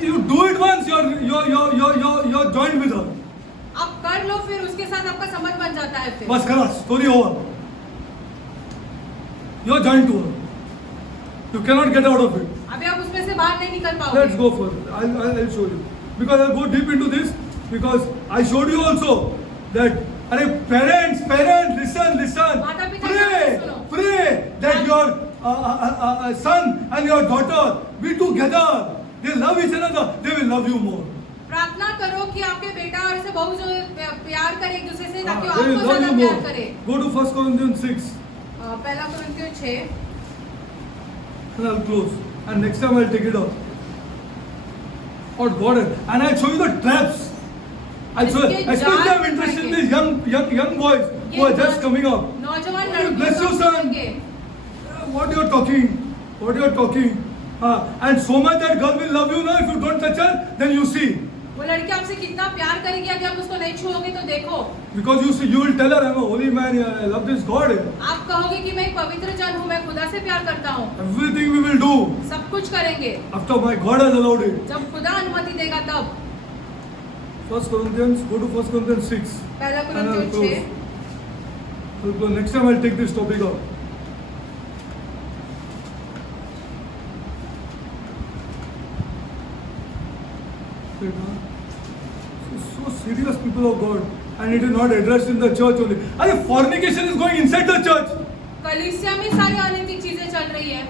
You do it once. You're joined with her. आप कर लो, फिर उसके साथ आपका संबंध बन जाता है। फिर बस खलास, story over. You're joined to her. You cannot get out of it. अभी आप उसमें से बाहर नहीं निकल पाओगे। Let's go further. I'll show you. Because I'll go deep into this. Because I showed you also that, parents, listen. माता-पिता की बात सुनो। Pray that your son and your daughter be together. They love each another. They will love you more. प्रार्थना करो कि आपके बेटा और ऐसे बहू जो प्यार करे एक दूसरे से, ताकि They will आपको love ज्यादा you प्यार more. करे। Go to 1 Corinthians 6. पहला कोरिन्थियों 6। And I'll close. And next time I'll take it off. Or God, and I'll show you the traps. I'll show you. Especially I'm interested in these young boys who are just coming up. नौजवान Bless you, son. What you're talking. And so much that girl will love you now. If you don't touch her, then you see. वो लड़की आपसे कितना प्यार करेगी अगर आप उसको नहीं छुओगे तो देखो। Because you see, you will tell her, I'm a holy man here. I love this God here. आप कहोगे कि मैं एक पवित्र जन हूँ, मैं खुदा से प्यार करता हूँ। Everything we will do. सब कुछ करेंगे। After my God has allowed it. जब खुदा अनुमति देगा तब। 1 Corinthians, go to 1 Corinthians 6. पहला कोरिन्थियों 6। I'll close. Next time I'll take this topic up. So serious, people of God, and it is not addressed in the church only. Fornication is going inside the church. कलीसिया में सारी अनैतिक चीजें चल रही है।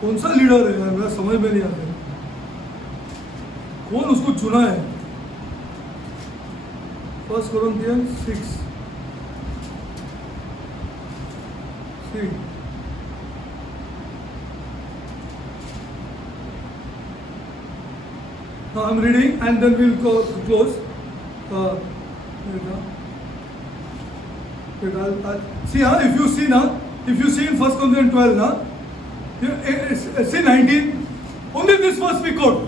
कौन सा लीडर है यार, मेरा समझ में नहीं आता है। कौन उसको चुना है? 1 Corinthians 6. See. Now I'm reading and then we'll close. See, if you see in 1 Corinthians 12, see 19, only this verse we quote.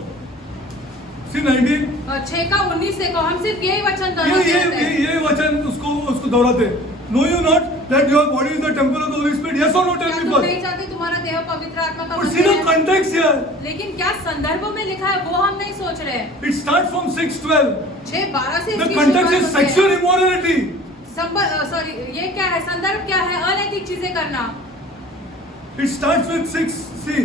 See 19. 6 का 19 देखो, हम सिर्फ यही वचन दोहराते हैं। ये वचन उसको दोहराते हैं। Know you not that your body is the temple of the Holy Spirit? Yes or no? Tell me तुम first. नहीं चाहते तुम्हारा देह पवित्र आत्मा का But see the context here. लेकिन क्या संदर्भ में लिखा है वो हम नहीं सोच रहे। It starts from 6:12. 6:12 से The इसकी context शुरुआत is होती है। sexual immorality. ये क्या है? संदर्भ क्या है? अनैतिक चीजें करना। It starts with 6. See,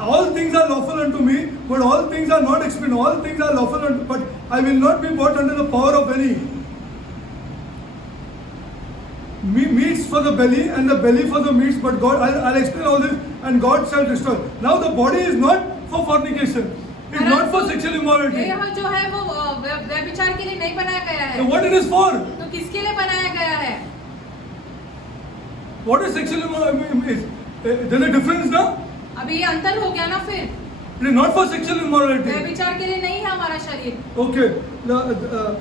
all things are lawful unto me, but all things are not expedient. All things are lawful unto, but I will not be brought under the power of any. Meats for the belly, and the belly for the meats. But God, I'll explain all this, and God shall destroy. Now the body is not for fornication. It's not for sexual immorality. देह जो है वो व्यभिचार के लिए नहीं बनाया गया है. So what it is for? तो किसके लिए बनाया गया है? What is sexual immorality? There's a difference now. अभी ये अंतर हो गया ना फिर. It is not for sexual immorality. व्यभिचार के लिए नहीं है हमारा शरीर. Okay,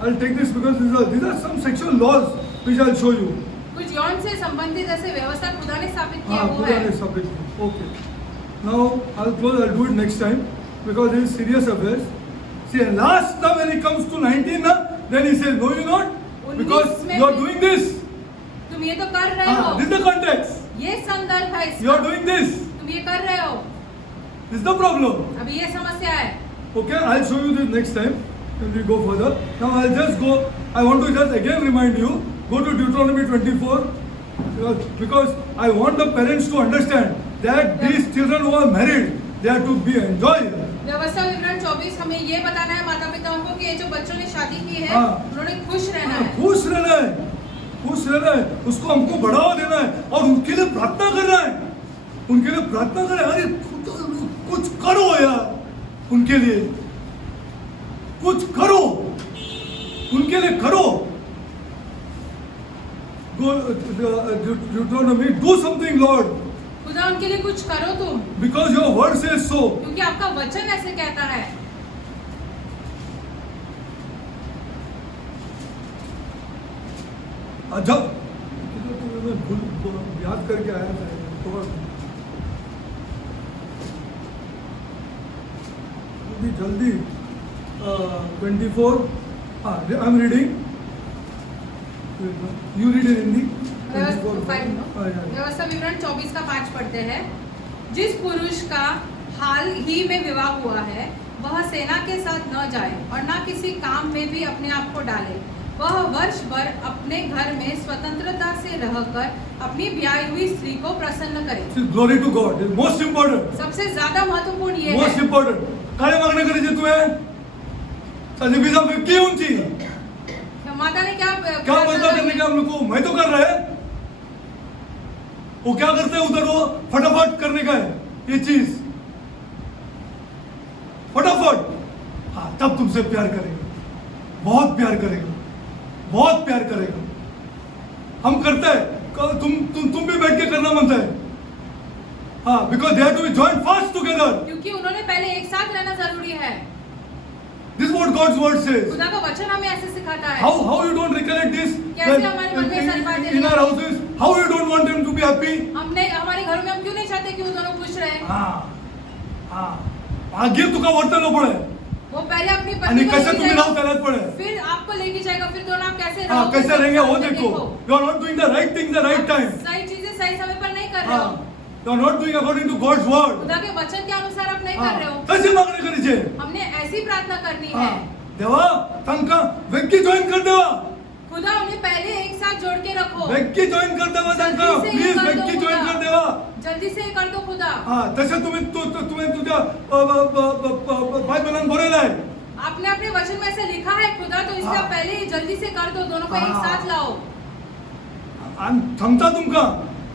I'll take this because these are some sexual laws which I'll show you. कुछ यौन से संबंधित ऐसे व्यवस्था खुदा ने स्थापित किया वो खुदा है. ने स्थापित किया. Okay. Now I'll do it next time because this is serious affairs. See, and last now when he comes to 19 now, then he says, no, you're not, because you are doing this. तुम ये तो कर रहे हो. This is the context. ये संदर्भ है इसका. You are doing this. तुम ये कर रहे हो. This is the problem. अभी ये समस्या है. Okay, I'll show you this next time when we go further. Now I'll just go. I want to just again remind you. Go to Deuteronomy 24 because I want the parents to understand that these children who are married, they are to be enjoyed. व्यवस्था विवरण 24 हमें ये बताना है माता पिताओं को कि ये जो बच्चों ने शादी की है उन्होंने खुश रहना है. खुश रहना है. खुश रहना है. उसको हमको बढ़ावा देना है और उनके लिए प्रार्थना करना है. उनके लिए प्रार्थना करें. अरे कुछ करो यार उनके लिए. कुछ करो उनके लिए. करो. Go Deuteronomy, do something, Lord. खुदा उनके लिए कुछ करो तुम. Because your word says so. क्योंकि आपका वचन ऐसे कहता है. जब याद करके आया था तो जल्दी 24. I'm reading. You read in Hindi. व्यवस्था विवरण 24 का 5 पढ़ते हैं. जिस पुरुष का हाल ही में विवाह हुआ है वह सेना के साथ न जाए और न किसी काम में भी अपने आप को डाले. वह वर्ष भर अपने घर में स्वतंत्रता से रहकर अपनी ब्याही हुई स्त्री को प्रसन्न करे. Glory to God. It's most important. सबसे ज्यादा महत्वपूर्ण ये Most है. important. काय मागणे करायचे तू है? साजी वीजा की ऊंची. माता ने क्या बदला करने का हम लोग को मैं तो कर रहा है. वो क्या करते हैं उधर वो फटाफट करने का है ये चीज. फटाफट. हाँ तब तुमसे प्यार करेगा. बहुत प्यार करेगा. बहुत प्यार करेगा. हम करते हैं. तुम भी बैठ के करना मनता है. हाँ because they have to be joint fast together. क्योंकि उन्होंने पहले एक साथ रहना जरूरी है. This is what God's word says. खुदा का वचन हमें ऐसे सिखाता है. How you don't recollect this? कैसे हमारे मन में सारी बातें in our houses, how you don't want them to be happy? हमने हमारे घरों में हम क्यों नहीं चाहते कि वो दोनों खुश रहे. आगे तुका वर्तन पड़े. वो पहले अपनी आणि पत्नी को कैसे तुम्ही लेके राहू त्यालाच पड़े. फिर आपको लेके जाएगा. फिर दोनों आप कैसे रहोगे. कैसे रहेंगे वो देखो. You are not doing the right thing the right time. सही चीजें सही समय पर नहीं कर रहे हो. You are not doing according to God's word. खुदा के वचन के अनुसार आप नहीं कर रहे हो. कैसे मागणी करायचे. हमने ऐसी प्रार्थना करनी है. देवा तंका व्यक्ति जॉइन कर देवा. खुदा उन्हें पहले एक साथ जोड़ के रखो. व्यक्ती जॉइन कर देवा तंका. प्लीज व्यक्ती जॉइन कर देवा. जल्दी से कर दो खुदा. तसे तुम्ही तुझ्या बायबलान बोलेलं आहे. आपने अपने वचन में ऐसे लिखा है खुदा तो इसका पहले ही जल्दी से कर दो. दोनों को एक साथ लाओ. थांबता तुमका.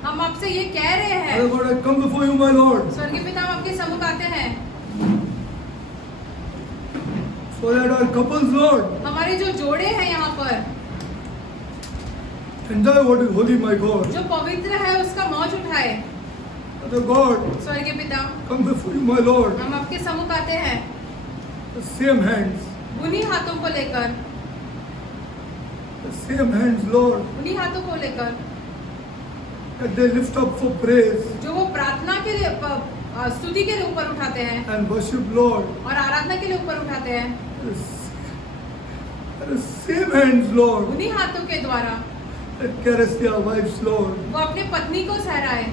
हम आपसे ये कह रहे हैं. Lord, I come before you, my Lord. स्वर्गीय पिता हम आपके सम्मुख आते हैं. So that our couples, Lord, हमारे जो जोड़े हैं यहाँ पर enjoy what is holy, my God. जो पवित्र है उसका मौज उठाए. The God, स्वर्गीय पिता come before you, my Lord. हम आपके सम्मुख आते हैं. The same hands, उन्हीं हाथों को लेकर. the same hands, Lord, उन्हीं हाथों को लेकर that they lift up for praise जो वो प्रार्थना के लिए स्तुति के लिए ऊपर उठाते हैं and worship, Lord. और आराधना के लिए ऊपर उठाते हैं. The same hands, Lord, उन्हीं हाथों के द्वारा that caress their wives, Lord. वो अपने पत्नी को सहराए.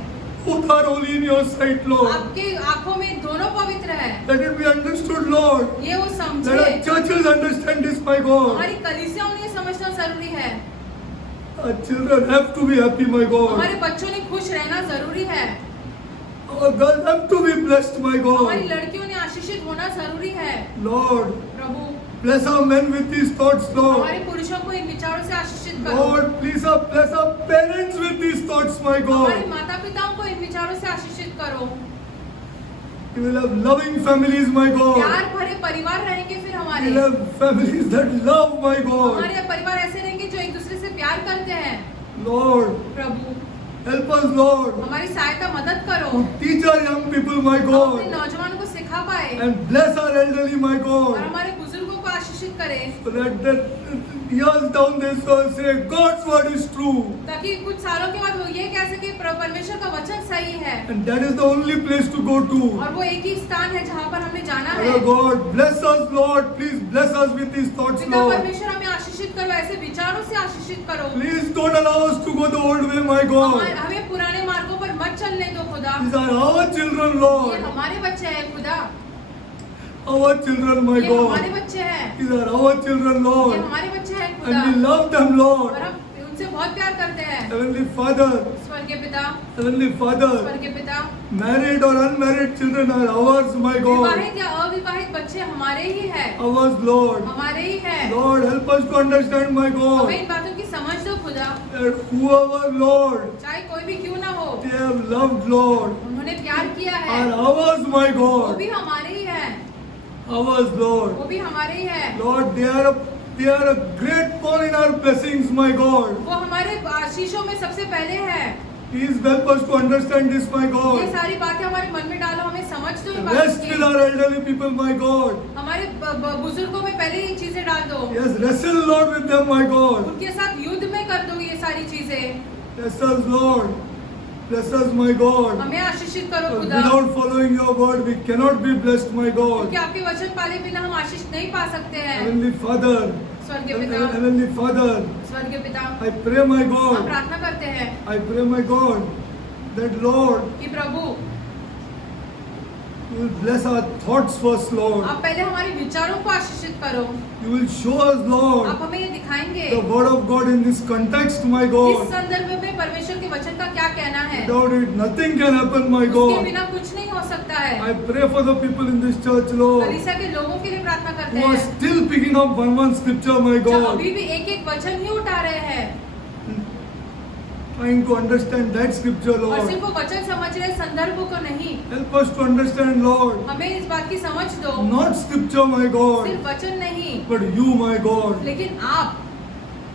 Both are holy in your sight, Lord. आपके आंखों में दोनों पवित्र है. Let it be understood, Lord. ये वो Let समझे. our churches understand this, my God. हमारी कलीसिया उन्हें समझना जरूरी है. Our children have to be happy, my God. हमारे बच्चों ने खुश रहना जरूरी है. Our girls have to be blessed, my हमारी God. लड़कियों ने आशीषित होना जरूरी है। Lord, Prabhu bless our men with these thoughts, Lord. हमारे पुरुषों को इन विचारों से आशीषित करो। Lord, please bless our parents with these thoughts, my हमारे God. माता पिताओं को इन विचारों से आशीषित करो। We will have loving families, my God. प्यार भरे परिवार रहेंगे फिर We हमारे। will have families that love, my God. हमारे परिवार ऐसे रहेंगे जो एक दूसरे से प्यार करते हैं। Lord, प्रभु help us, Lord, हमारी सहायता मदद करो। to teach our young people, my हम अपने God, नौजवानों को सिखा पाए and bless our elderly, my और God, हमारे बुजुर्गों को आशीषित करे, so that years down they shall say, God's word is true. ताकि कुछ सालों के बाद वो ये कह सके परमेश्वर का वचन सही है And that is the only place to go to. और वो एक ही स्थान है जहाँ पर हमने जाना है। Father God, bless us, Lord. Please bless us with these thoughts, पिता Lord. परमेश्वर हमें आशीषित करो, ऐसे विचारों से आशीषित करो। Please don't allow us to go the old way, my God. हमें पुराने मार्गों पर मत चलने दो खुदा। These are our children, ये Lord. हमारे बच्चे हैं खुदा, Our children, my ये हमारे God. बच्चे हैं, These are our children, ये Lord. हमारे बच्चे हैं खुदा And we love them, और Lord. हम उनसे बहुत प्यार करते हैं। Heavenly Father, स्वर्गीय पिता, Heavenly Father, स्वर्गीय पिता, married or unmarried children are ours, my God. विवाहित या अविवाहित बच्चे हमारे ही हैं, Ours, Lord. हमारे ही हैं। Lord, help us to understand, my God, हमें इन बातों की समझ दो खुदा, that whoever, Lord, चाहे कोई भी क्यों ना हो, they have loved, Lord, उन्होंने प्यार किया है, are ours, my वो God. भी हमारे ही हैं, Ours, Lord. वो भी हमारे ही हैं। Lord, they are a great pawn in our blessings, my God. वो हमारे आशीषों में सबसे पहले है। Please help us to understand this, my ये God. सारी बातें हमारे मन में डालो, हमें समझ दो इन बातों Rest with की। our elderly people, my God. हमारे बुजुर्गों में पहले ये चीजें डाल दो, Yes, wrestle, Lord, with them, my God. उनके साथ युद्ध में कर दो ये सारी चीजें। Bless us, Lord. Bless us, my God. हमें आशीषित करो खुदा, Without following your word, we cannot be blessed, my God. क्योंकि आपके वचन पाले बिना हम आशीष नहीं पा सकते हैं। Heavenly Father, स्वर्गीय पिता, Heavenly Father, स्वर्गीय पिता, I pray, my हम God, प्रार्थना करते हैं I pray, my God, that Lord, कि प्रभु you will bless our thoughts first, Lord. आप पहले हमारे विचारों को आशीषित करो। You will show us, आप Lord, हमें ये दिखाएंगे the word of God in this context, my इस God. संदर्भ में परमेश्वर के वचन का क्या कहना है। Without it, nothing can happen, my उसके God. बिना कुछ नहीं हो सकता है। I pray for the people in this church, Lord, कलीसिया के लोगों के लिए प्रार्थना करते who are हैं still picking up one scripture, my जो God, अभी भी एक एक वचन ही उठा रहे हैं trying to understand that scripture, और Lord. सिर्फ वो वचन समझ रहे संदर्भ को नहीं। Help us to understand, Lord, हमें इस बात की समझ दो, not scripture, my God, सिर्फ वचन नहीं, but you, my God. लेकिन आप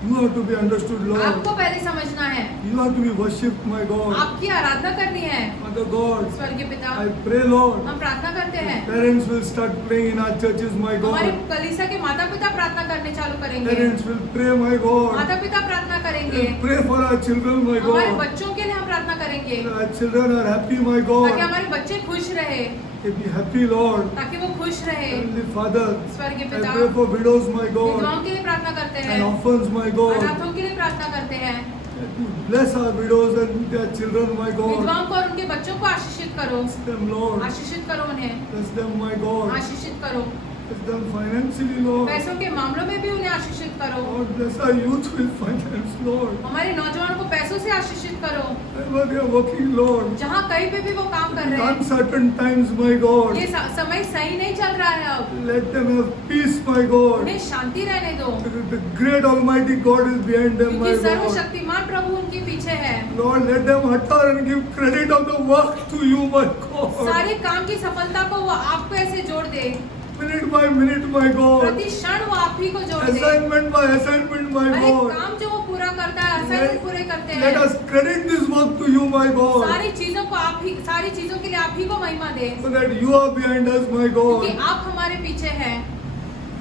You have to be understood, Lord. आपको पहले समझना है, You have to be worshipped, my God. आपकी आराधना करनी है। Father God, स्वर्गीय पिता, I pray, Lord, हम प्रार्थना करते हैं parents will start praying in our churches, my हमारे God. कलीसिया के माता पिता प्रार्थना करने चालू करेंगे, Parents will pray, my God. माता पिता प्रार्थना करेंगे, They'll pray for our children, my हमारे God. बच्चों के लिए हम प्रार्थना करेंगे Our children are happy, my ताकि God. हमारे बच्चे खुश रहे, They be happy, Lord. ताकि वो खुश रहे। Heavenly Father, स्वर्गीय I पिता, pray for widows, my God, विधवाओं के लिए प्रार्थना करते हैं, and orphans, my God. अनाथों के लिए प्रार्थना करते हैं। That you bless our widows and their children, my God. विधवाओं को और उनके बच्चों को आशीषित करो, Bless them, Lord. आशीषित करो उन्हें, Bless them, my God. आशीषित करो। Bless them financially, Lord. पैसों के मामलों में भी उन्हें आशीषित करो। Lord, bless our youth with finance, Lord. हमारे नौजवानों को पैसों से आशीषित करो, Wherever they are working, Lord. जहाँ कहीं पे भी वो काम कर रहे हैं। Uncertain times, my God. ये समय सही नहीं चल रहा है अब, Let them have peace, my God. उन्हें शांति रहने दो, The great Almighty God is behind them, my क्योंकि God. सर्वशक्तिमान प्रभु उनके पीछे है। Lord, let them utter and give credit of the work to you, my God. सारे काम की सफलता को वो आपको ऐसे जोड़ दे, Minute by minute, my God. प्रति क्षण वो आप ही को जोड़ दे। Assignment by assignment, my हर एक God. काम जो वो पूरा करता है, असाइनमेंट पूरे करते Let हैं, us credit this work to you, my God. सारी चीजों को आप ही, सारी चीजों के लिए आप ही को महिमा दे, So that you are behind us, my क्योंकि God. आप हमारे पीछे हैं।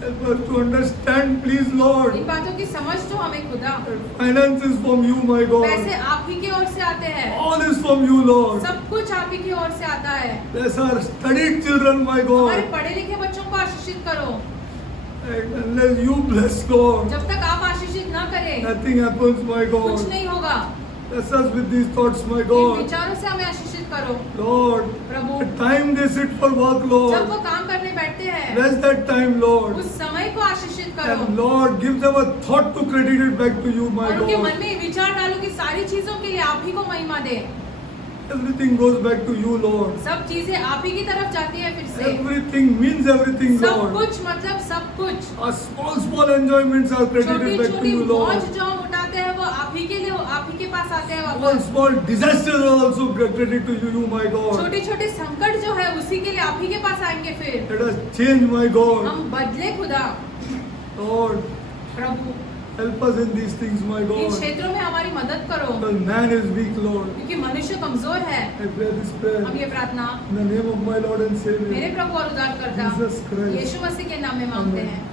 Help us to understand, please, Lord. इन बातों की समझ दो हमें खुदा, that Finance is from you, my पैसे God. आप ही की ओर से आते हैं, All is from you, Lord. सब कुछ आप ही की ओर से आता है। Bless our studied children, my हमारे God. पढ़े लिखे बच्चों को आशीषित करो, And unless you bless, Lord, जब तक आप आशीषित ना करें nothing happens, my कुछ God. नहीं होगा। Bless us with these thoughts, my in God. विचारों से हमें आशीषित करो Lord, Prabhu. the time they sit for work, जब Lord. वो काम करने बैठते हैं, Bless that time, Lord. उस समय को आशीषित करो, And Lord, give them a thought to credit it back to you, my और उनके God. मन में ये विचार डालो कि सारी चीजों के लिए आप ही को महिमा दे। Everything goes back to you, Lord. सब चीजें आप ही की तरफ जाती है फिर से। Everything means everything, सब Lord. कुछ मतलब सब कुछ। Our small enjoyments are credited छोटी back to छोटी you, मौज Lord. जो हम उठाते हैं वो आप ही के लिए, आप ही के पास आते हैं All वापस। small disasters are also credited to you, my God. छोटे छोटे संकट जो है उसी के लिए आप ही के पास आएंगे फिर। Let us change, my God. हम बदले खुदा। Lord, Prabhu help us in these things, my in God. क्षेत्रों में हमारी मदद करो, Because man is weak, Lord. क्योंकि मनुष्य कमजोर है। I pray this prayer हम ये प्रार्थना in the name of my Lord and मेरे Savior, प्रभु और उद्धारकर्ता Jesus Christ. यीशु मसीह के नाम में मांगते Amen. हैं।